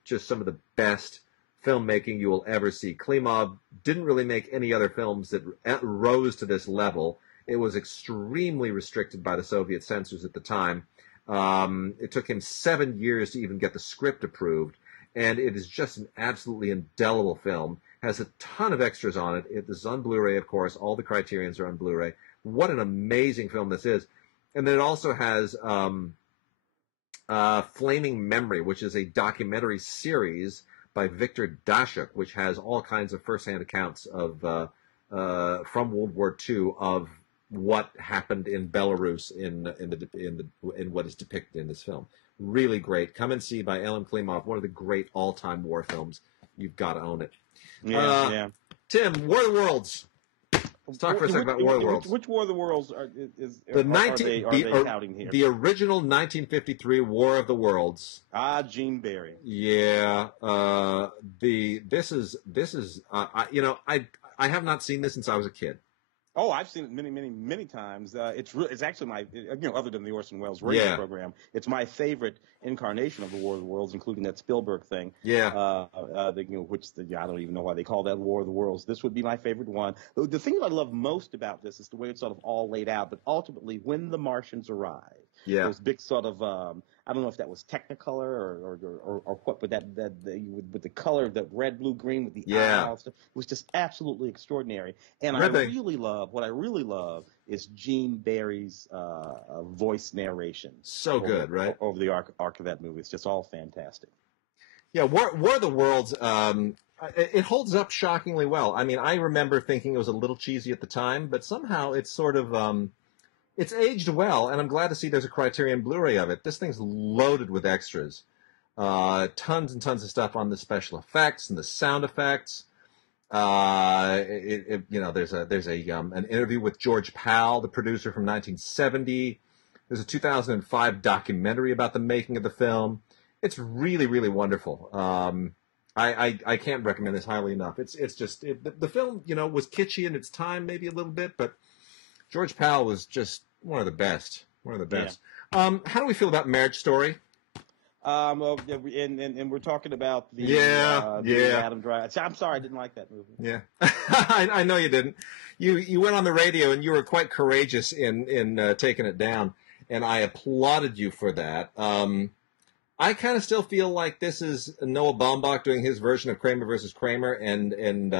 just some of the best filmmaking you will ever see. Klimov didn't really make any other films that rose to this level. It was extremely restricted by the Soviet censors at the time. It took him 7 years to even get the script approved, and it is just an absolutely indelible film. Has a ton of extras on it. This is on Blu-ray, of course. All the Criterions are on Blu-ray. What an amazing film this is. And then it also has Flaming Memory, which is a documentary series by Victor Dashuk, which has all kinds of first-hand accounts of from World War II of what happened in Belarus in what is depicted in this film. Really great. Come and See by Elem Klimov, one of the great all-time war films. You've got to own it. Yeah. Tim, War of the Worlds. Let's talk for a second about War of the Worlds. Which War of the Worlds are they touting here? The original 1953 War of the Worlds. Gene Barry. Yeah. This is I have not seen this since I was a kid. Oh, I've seen it many times. It's actually my, other than the Orson Welles radio program, it's my favorite incarnation of the War of the Worlds, including that Spielberg thing. Yeah. I don't even know why they call that War of the Worlds. This would be my favorite one. The thing that I love most about this is the way it's sort of all laid out. But ultimately, when the Martians arrive, Yeah. those big sort of I don't know if that was Technicolor or what, but with the color, the red, blue, green with the Yeah. eyes, it was just absolutely extraordinary. And Riveting. what I really love is Gene Barry's voice narration. So good, right? Over the arc of that movie. It's just all fantastic. Yeah, War of the Worlds, it holds up shockingly well. I mean, I remember thinking it was a little cheesy at the time, but somehow it's sort of, it's aged well, and I'm glad to see there's a Criterion Blu-ray of it. This thing's loaded with extras. Tons and tons of stuff on the special effects and the sound effects. There's an interview with George Powell, the producer from 1970. There's a 2005 documentary about the making of the film. It's really, really wonderful. I can't recommend this highly enough. It's just the film, was kitschy in its time, maybe a little bit, but George Powell was just one of the best. One of the best. Yeah. How do we feel about Marriage Story? And we're talking about the Adam Driver. I'm sorry, I didn't like that movie. Yeah, I know you didn't. You went on the radio and you were quite courageous in taking it down, and I applauded you for that. I kind of still feel like this is Noah Baumbach doing his version of Kramer versus Kramer, and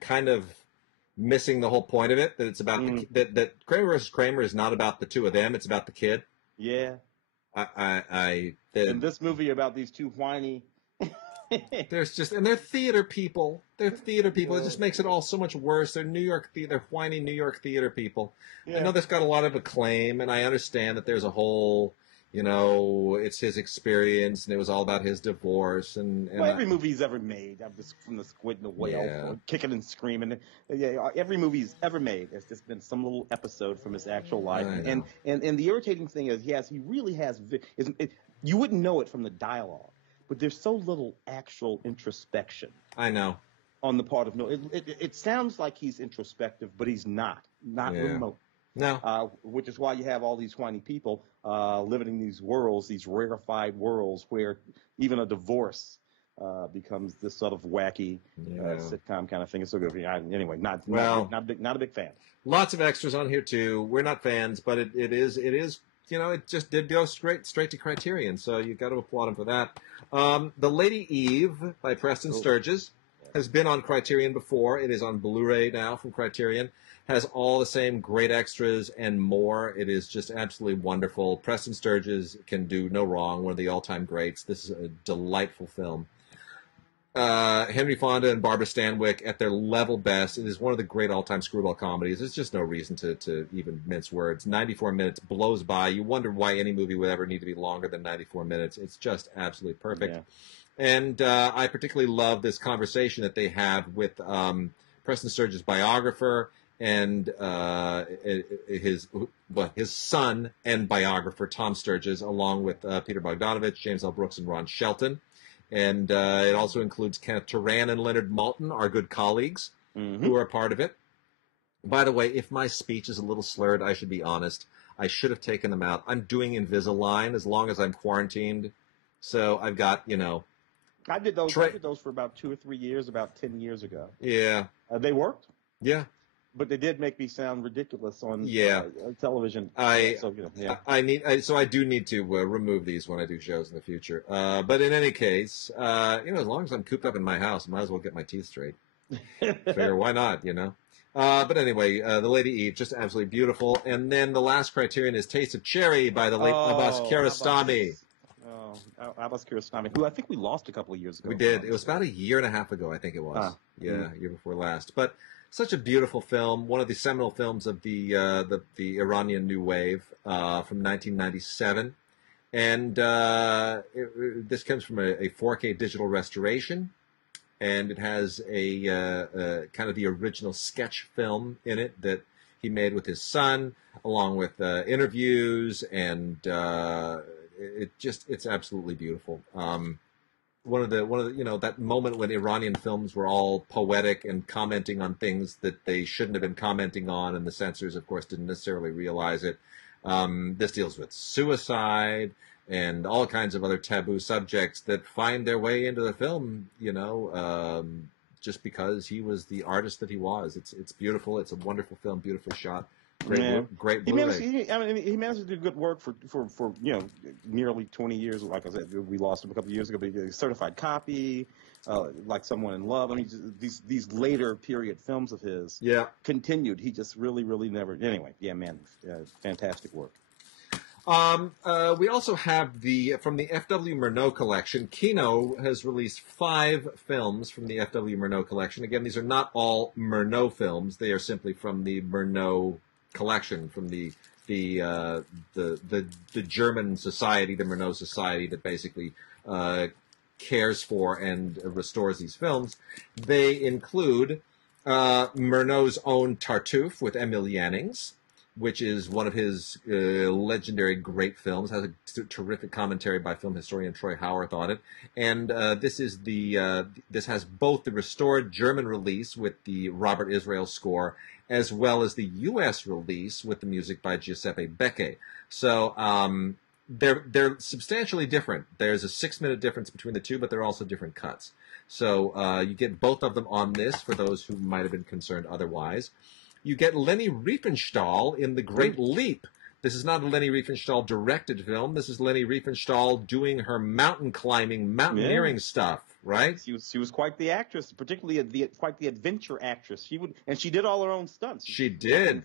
kind of missing the whole point of it. That it's about that Kramer versus Kramer is not about the two of them; it's about the kid. Yeah. In this movie about these two whiny. They're theater people. They're theater people. It just makes it all so much worse. They're whiny New York theater people. Yeah. I know this got a lot of acclaim, and I understand that there's a whole. It's his experience, and it was all about his divorce. And every movie he's ever made, from the Squid and the Whale, kicking and screaming. Yeah, every movie he's ever made, there's just been some little episode from his actual life. And the irritating thing is, he really has. You wouldn't know it from the dialogue, but there's so little actual introspection. I know. On the part of Noah, it sounds like he's introspective, but he's not remote. No. Which is why you have all these whiny people living in these worlds, these rarefied worlds, where even a divorce becomes this sort of wacky sitcom kind of thing. It's so good. Anyway, not a big fan. Lots of extras on here too. We're not fans, but it is. It just did go straight to Criterion, so you got to applaud him for that. The Lady Eve by Preston Sturges has been on Criterion before. It is on Blu-ray now from Criterion. Has all the same great extras and more. It is just absolutely wonderful. Preston Sturges can do no wrong. One of the all-time greats. This is a delightful film. Henry Fonda and Barbara Stanwyck at their level best. It is one of the great all-time screwball comedies. There's just no reason to even mince words. 94 minutes blows by. You wonder why any movie would ever need to be longer than 94 minutes. It's just absolutely perfect. Yeah. And I particularly love this conversation that they have with Preston Sturges' biographer and his son and biographer, Tom Sturges, along with Peter Bogdanovich, James L. Brooks, and Ron Shelton. And it also includes Kenneth Turan and Leonard Maltin, our good colleagues, who are a part of it. By the way, if my speech is a little slurred, I should be honest. I should have taken them out. I'm doing Invisalign as long as I'm quarantined. So I've got, I did those for about 2 or 3 years, about 10 years ago. Yeah. They worked. Yeah. But they did make me sound ridiculous on television. I do need to remove these when I do shows in the future. But in any case, as long as I'm cooped up in my house, I might as well get my teeth straight. Figure, why not, But anyway, The Lady Eve, just absolutely beautiful. And then the last Criterion is Taste of Cherry by the late Abbas Kiarostami. Abbas Kiarostami, who I think we lost a couple of years ago. We did. It was about a year and a half ago, I think it was. Year before last. But such a beautiful film, one of the seminal films of the Iranian New Wave from 1997. And this comes from a 4K digital restoration. And it has a kind of the original sketch film in it that he made with his son, along with interviews, and it's absolutely beautiful. One of the that moment when Iranian films were all poetic and commenting on things that they shouldn't have been commenting on, and the censors, of course, didn't necessarily realize it. This deals with suicide and all kinds of other taboo subjects that find their way into the film, just because he was the artist that he was. It's beautiful. It's a wonderful film, beautifully shot. Great, Yeah. great He managed. Blu-ray. I mean, he managed to do good work for nearly 20 years. Like I said, we lost him a couple of years ago. But he certified copy, like Someone in Love. I mean, these later period films of his Yeah. continued. He just really never. Anyway, yeah, man, fantastic work. We also have from the F.W. Murnau collection. Kino has released 5 films from the F.W. Murnau collection. Again, these are not all Murnau films; they are simply from the Murnau collection, from the German society, the Murnau Society, that basically cares for and restores these films. They include Murnau's own Tartuffe with Emil Jannings, which is one of his legendary great films. Has a terrific commentary by film historian Troy Howarth on it. And this has both the restored German release with the Robert Israel score, as well as the U.S. release with the music by Giuseppe Becche. So they're substantially different. There's a 6-minute difference between the two, but they're also different cuts. So you get both of them on this for those who might have been concerned otherwise. You get Leni Riefenstahl in The Great Leap. This is not a Leni Riefenstahl directed film. This is Leni Riefenstahl doing her mountain climbing, mountaineering stuff, right? She was quite the actress, particularly quite the adventure actress. She did all her own stunts. She did.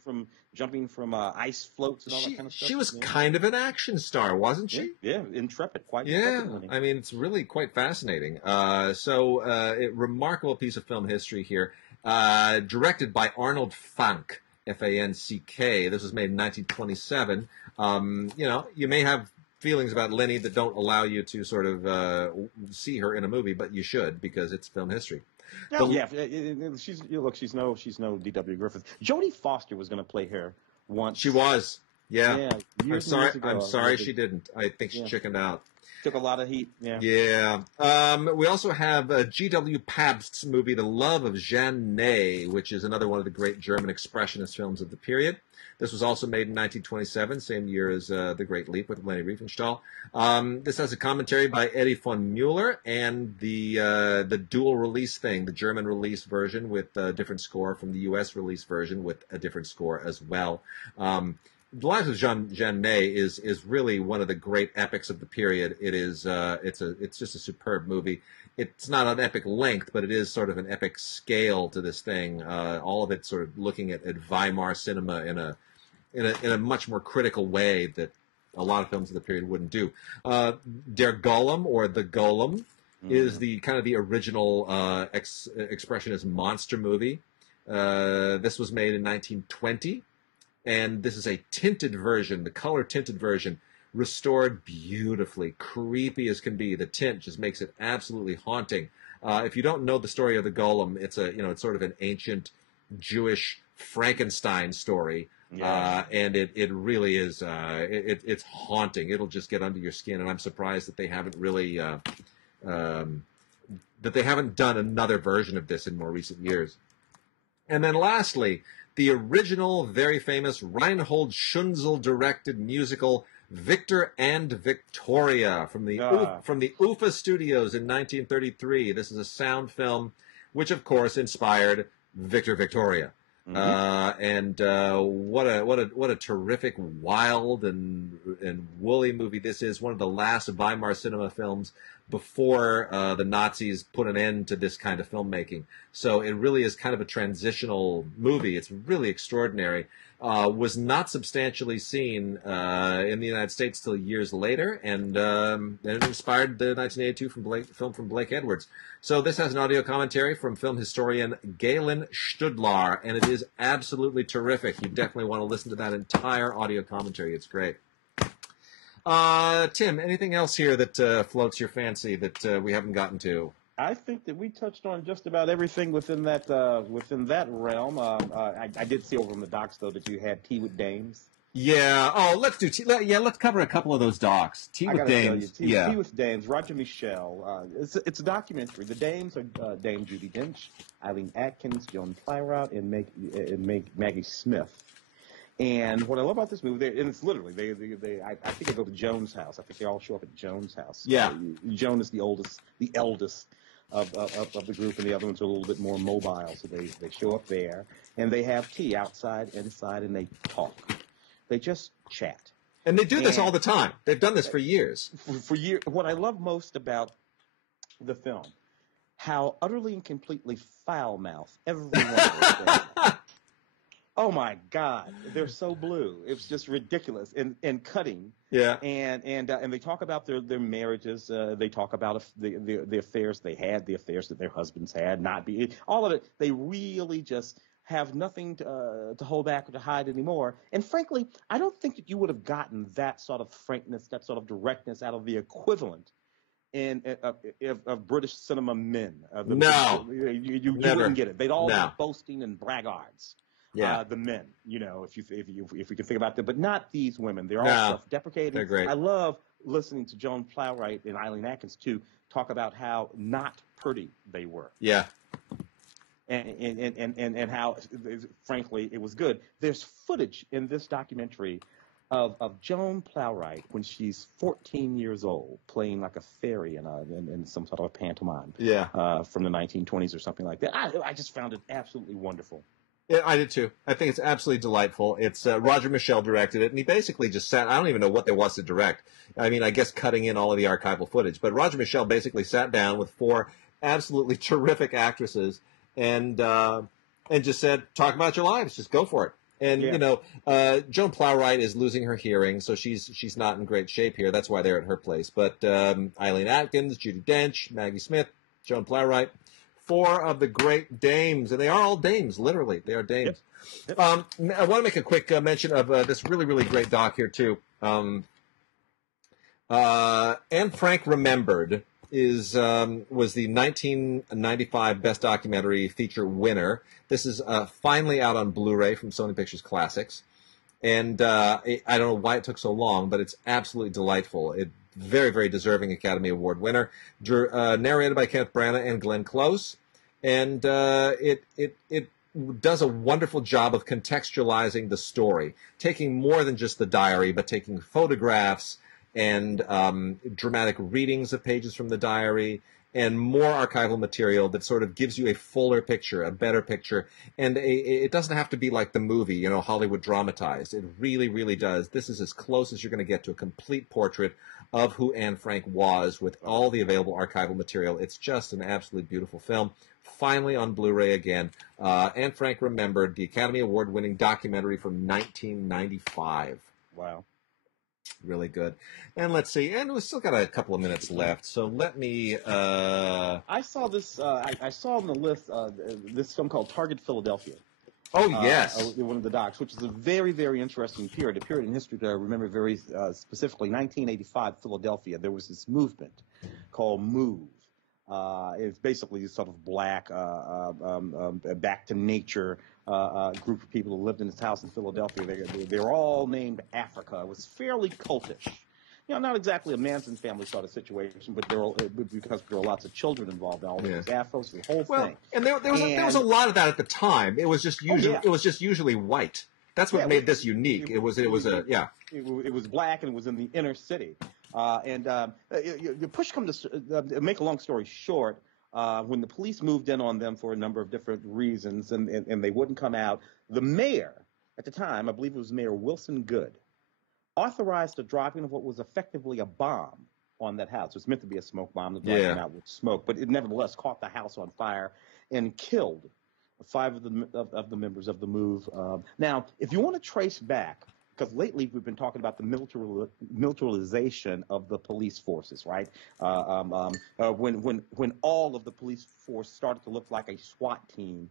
Jumping from ice floats and all that kind of stuff. She was kind of an action star, wasn't she? Yeah, intrepid, quite Yeah, intrepid. I mean, it's really quite fascinating. A remarkable piece of film history here. Directed by Arnold Fanck, F-A-N-C-K. This was made in 1927. You may have feelings about Leni that don't allow you to sort of see her in a movie, but you should, because it's film history. She's no D.W. Griffith. Jodie Foster was going to play her once. She was. Yeah. Years I'm sorry she didn't. I think she chickened out. Took a lot of heat. Yeah. We also have G.W. Pabst's movie The Love of Jeanne Ney, which is another one of the great German expressionist films of the period. This was also made in 1927, same year as The Great Leap with Leni Riefenstahl. This has a commentary by Eddie von Mueller and the dual release thing, the German release version with a different score from the U.S. release version with a different score as well. The Lives of Jeanne Ney is really one of the great epics of the period. It is it's just a superb movie. It's not an epic length, but it is sort of an epic scale to this thing. All of it sort of looking at Weimar cinema in a much more critical way that a lot of films of the period wouldn't do. Der Golem, or The Golem, is the kind of the original expressionist monster movie. This was made in 1920. And this is a tinted version, the color tinted version, restored beautifully, creepy as can be. The tint just makes it absolutely haunting. If you don't know the story of the Golem, it's sort of an ancient Jewish Frankenstein story, and it really is it's haunting. It'll just get under your skin, and I'm surprised that they haven't really done another version of this in more recent years. And then lastly, the original, very famous Reinhold Schunzel-directed musical Victor and Victoria from the UFA Studios in 1933. This is a sound film, which of course inspired Victor Victoria. What a terrific, wild and woolly movie this is. One of the last Weimar cinema films before the Nazis put an end to this kind of filmmaking. So it really is kind of a transitional movie. It's really extraordinary. Was not substantially seen in the United States till years later, and it inspired the 1982 film from Blake Edwards. So this has an audio commentary from film historian Galen Studlar, and it is absolutely terrific. You definitely want to listen to that entire audio commentary. It's great. Tim, anything else here that floats your fancy that we haven't gotten to? I think that we touched on just about everything within that realm. I did see over in the docs though that you had Tea with Dames. Yeah. Oh, let's do let's cover a couple of those docs. Tea with Dames. Tea with Dames. Roger Michel. It's a documentary. The Dames are Dame Judi Dench, Eileen Atkins, Joan Plowright, and Maggie Smith. And what I love about this movie, and it's literally I think they go to Joan's house. I think they all show up at Joan's house. Yeah. Joan is the eldest of the group, and the other ones are a little bit more mobile. So they show up there, and they have tea outside, inside, and they talk. They just chat. And they do this all the time. They've done this for years. For years. What I love most about the film, how utterly and completely foul-mouthed everyone is. Oh my God, they're so blue. It's just ridiculous and cutting. Yeah. And they talk about their marriages. They talk about the affairs they had, the affairs that their husbands had, all of it. They really just have nothing to hold back or to hide anymore. And frankly, I don't think that you would have gotten that sort of frankness, that sort of directness out of the equivalent of British cinema men. No, you wouldn't get it. They'd all be boasting and braggarts. Yeah, the men, if we can think about them, but not these women. They're all self-deprecating. They're great. I love listening to Joan Plowright and Eileen Atkins too talk about how not pretty they were. Yeah, and how, frankly, it was good. There's footage in this documentary of Joan Plowright when she's 14 years old, playing like a fairy in some sort of a pantomime. Yeah, from the 1920s or something like that. I just found it absolutely wonderful. Yeah, I did too. I think it's absolutely delightful. It's Roger Michell directed it, and he basically just sat. I don't even know what there was to direct. I mean, I guess cutting in all of the archival footage. But Roger Michell basically sat down with 4 absolutely terrific actresses and just said, "Talk about your lives. Just go for it." And Joan Plowright is losing her hearing, so she's not in great shape here. That's why they're at her place. But Eileen Atkins, Judi Dench, Maggie Smith, Joan Plowright. 4 of the great dames, and they are all dames, literally. They are dames. Yep. I want to make a quick mention of this really, really great doc here, too. Anne Frank Remembered was the 1995 Best Documentary Feature winner. This is finally out on Blu-ray from Sony Pictures Classics. And I don't know why it took so long, but it's absolutely delightful. Very, very deserving Academy Award winner. Narrated by Kenneth Branagh and Glenn Close. And it does a wonderful job of contextualizing the story, taking more than just the diary, but taking photographs and dramatic readings of pages from the diary and more archival material that sort of gives you a fuller picture, a better picture. And it doesn't have to be like the movie, Hollywood dramatized. It really, really does. This is as close as you're going to get to a complete portrait of who Anne Frank was with all the available archival material. It's just an absolutely beautiful film. Finally on Blu-ray again. Anne Frank Remembered, the Academy Award-winning documentary from 1995. Wow. Really good. And let's see. And we've still got a couple of minutes left. So let me... I saw this... I saw on the list this film called Target Philadelphia. Oh, yes. One of the docs, which is a very, very interesting period. A period in history that I remember very specifically. 1985, Philadelphia. There was this movement called MOVE. It's basically sort of black, back to nature group of people who lived in this house in Philadelphia. They were all named Africa. It was fairly cultish. Not exactly a Manson family sort of situation, but because there were lots of children involved. All these Afros, the whole thing. And there was a lot of that at the time. It was just usually white. That's what made this unique. It was black, and it was in the inner city. You push come to make a long story short. When the police moved in on them for a number of different reasons, and they wouldn't come out, the mayor at the time, I believe it was Mayor Wilson Goode, authorized the dropping of what was effectively a bomb on that house. It was meant to be a smoke bomb that came out with smoke, but it nevertheless caught the house on fire and killed 5 of the members of the MOVE. Now, if you want to trace back, because lately we've been talking about the militarization of the police forces, right? When all of the police force started to look like a SWAT team,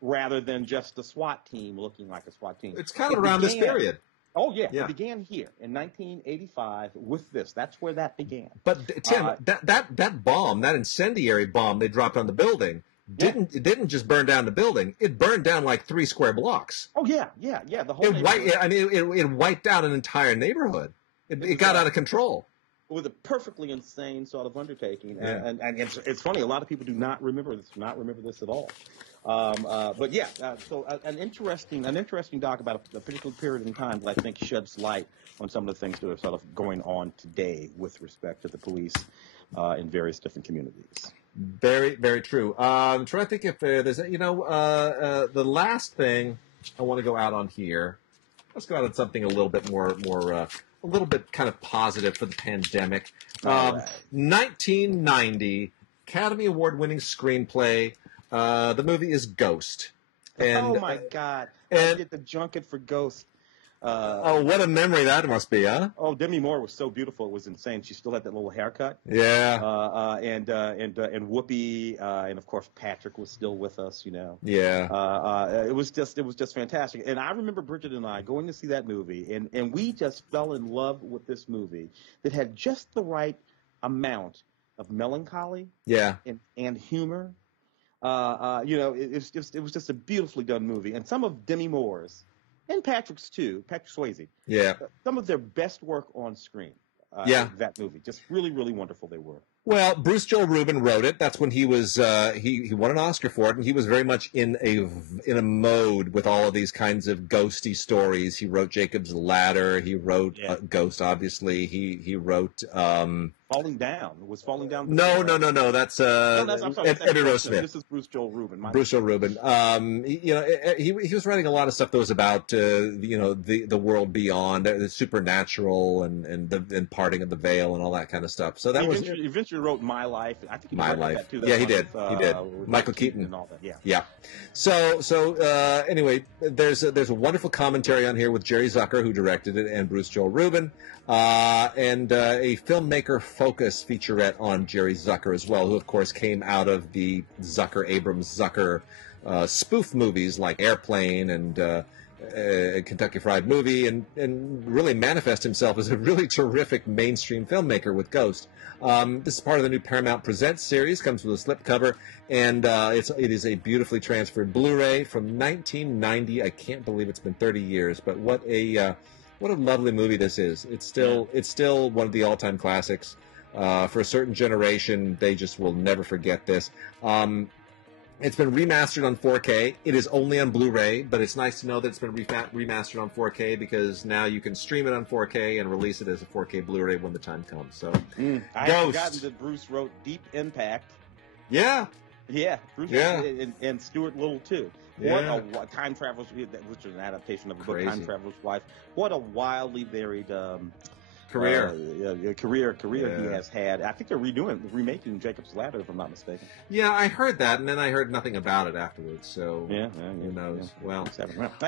rather than just the SWAT team looking like a SWAT team. It's kind of around this period. Oh, yeah. It began here in 1985 with this. That's where that began. But, Tim, that bomb, that incendiary bomb they dropped on the building, it didn't just burn down the building. It burned down like 3 square blocks. Oh, yeah. The whole it wiped out an entire neighborhood. It got out of control. It was a perfectly insane sort of undertaking. And it's funny, a lot of people do not remember this at all. So an interesting doc about a particular period in time that I think sheds light on some of the things that are sort of going on today with respect to the police in various different communities. Very, very true. I'm trying to think if there's, the last thing I want to go out on here. Let's go out on something a little bit a little bit kind of positive for the pandemic. All right. 1990 Academy Award-winning screenplay. The movie is Ghost. And, oh my God! I and- did the junket for Ghost. Oh, what a memory that must be, huh? Oh, Demi Moore was so beautiful; it was insane. She still had that little haircut. Yeah. And Whoopi, and of course Patrick was still with us. You know. Yeah. It was just fantastic. And I remember Bridget and I going to see that movie, and we just fell in love with this movie that had just the right amount of melancholy. Yeah. And humor. It was just a beautifully done movie, and some of Demi Moore's. And Patrick's too, Patrick Swayze. Yeah. Some of their best work on screen. That movie. Just really, really wonderful they were. Well, Bruce Joel Rubin wrote it. That's when he was he won an Oscar for it, and he was very much in a mode with all of these kinds of ghosty stories. He wrote Jacob's Ladder. He wrote Ghost. Obviously, he wrote Falling Down. Was Falling Down? No. That's Eddie Rose Smith. This is Bruce Joel Rubin. Bruce Joel Rubin. He was writing a lot of stuff that was about the world beyond, the supernatural, and parting of the veil and all that kind of stuff. So that he eventually wrote My Life. I think he My Life. That too. Yeah, he did. He did. Michael Keaton and all that. Yeah. Yeah. So anyway, there's a wonderful commentary on here with Jerry Zucker, who directed it, and Bruce Joel Rubin, and a filmmaker focus featurette on Jerry Zucker as well, who of course came out of the Abrams-Zucker spoof movies like Airplane and Kentucky Fried Movie, and really manifest himself as a really terrific mainstream filmmaker with Ghost. This is part of the new Paramount Presents series, comes with a slipcover, and it is a beautifully transferred Blu-ray from 1990. I can't believe it's been 30 years, but what a lovely movie this is. It's still one of the all-time classics. For a certain generation, they just will never forget this. It's been remastered on 4K. It is only on Blu-ray, but it's nice to know that it's been remastered on 4K, because now you can stream it on 4K and release it as a 4K Blu-ray when the time comes. So, I had forgotten that Bruce wrote Deep Impact. Yeah. Yeah. Bruce and Stuart Little too. Yeah. What a Time Traveler's, which is an adaptation of the book Time Traveler's Wife. What a wildly varied career he has had. I think they're remaking Jacob's Ladder, if I'm not mistaken. Yeah, I heard that, and then I heard nothing about it afterwards. So who knows? Yeah. Well,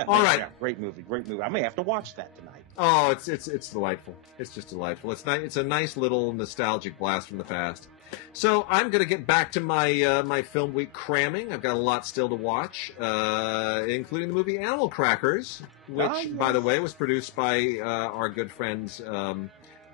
all right. Great movie. I may have to watch that tonight. Oh, it's delightful. It's just delightful. It's a nice little nostalgic blast from the past. So I'm going to get back to my my film week cramming. I've got a lot still to watch, including the movie Animal Crackers, which, by the way, was produced by our good friends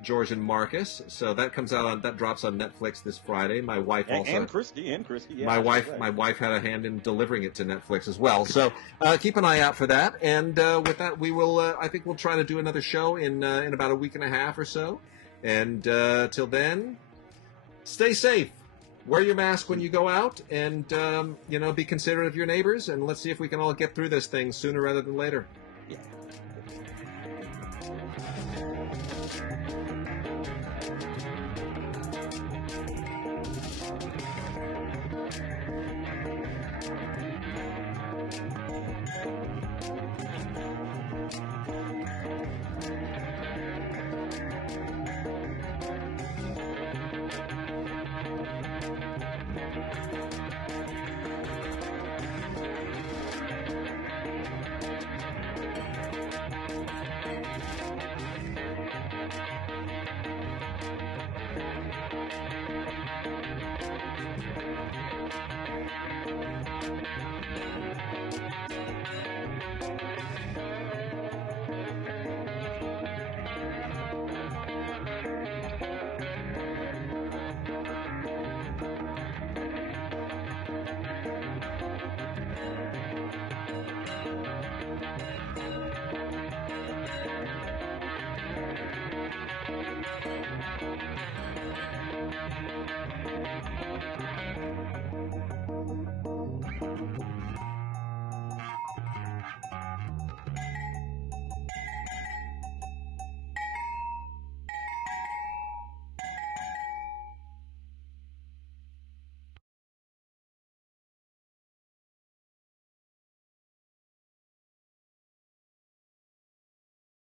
George and Marcus. So that drops on Netflix this Friday. My wife also and Christy. Yeah, my wife had a hand in delivering it to Netflix as well. So keep an eye out for that. And with that, we will. I think we'll try to do another show in about a week and a half or so. And till then, stay safe. Wear your mask when you go out, and be considerate of your neighbors. And let's see if we can all get through this thing sooner rather than later. Yeah.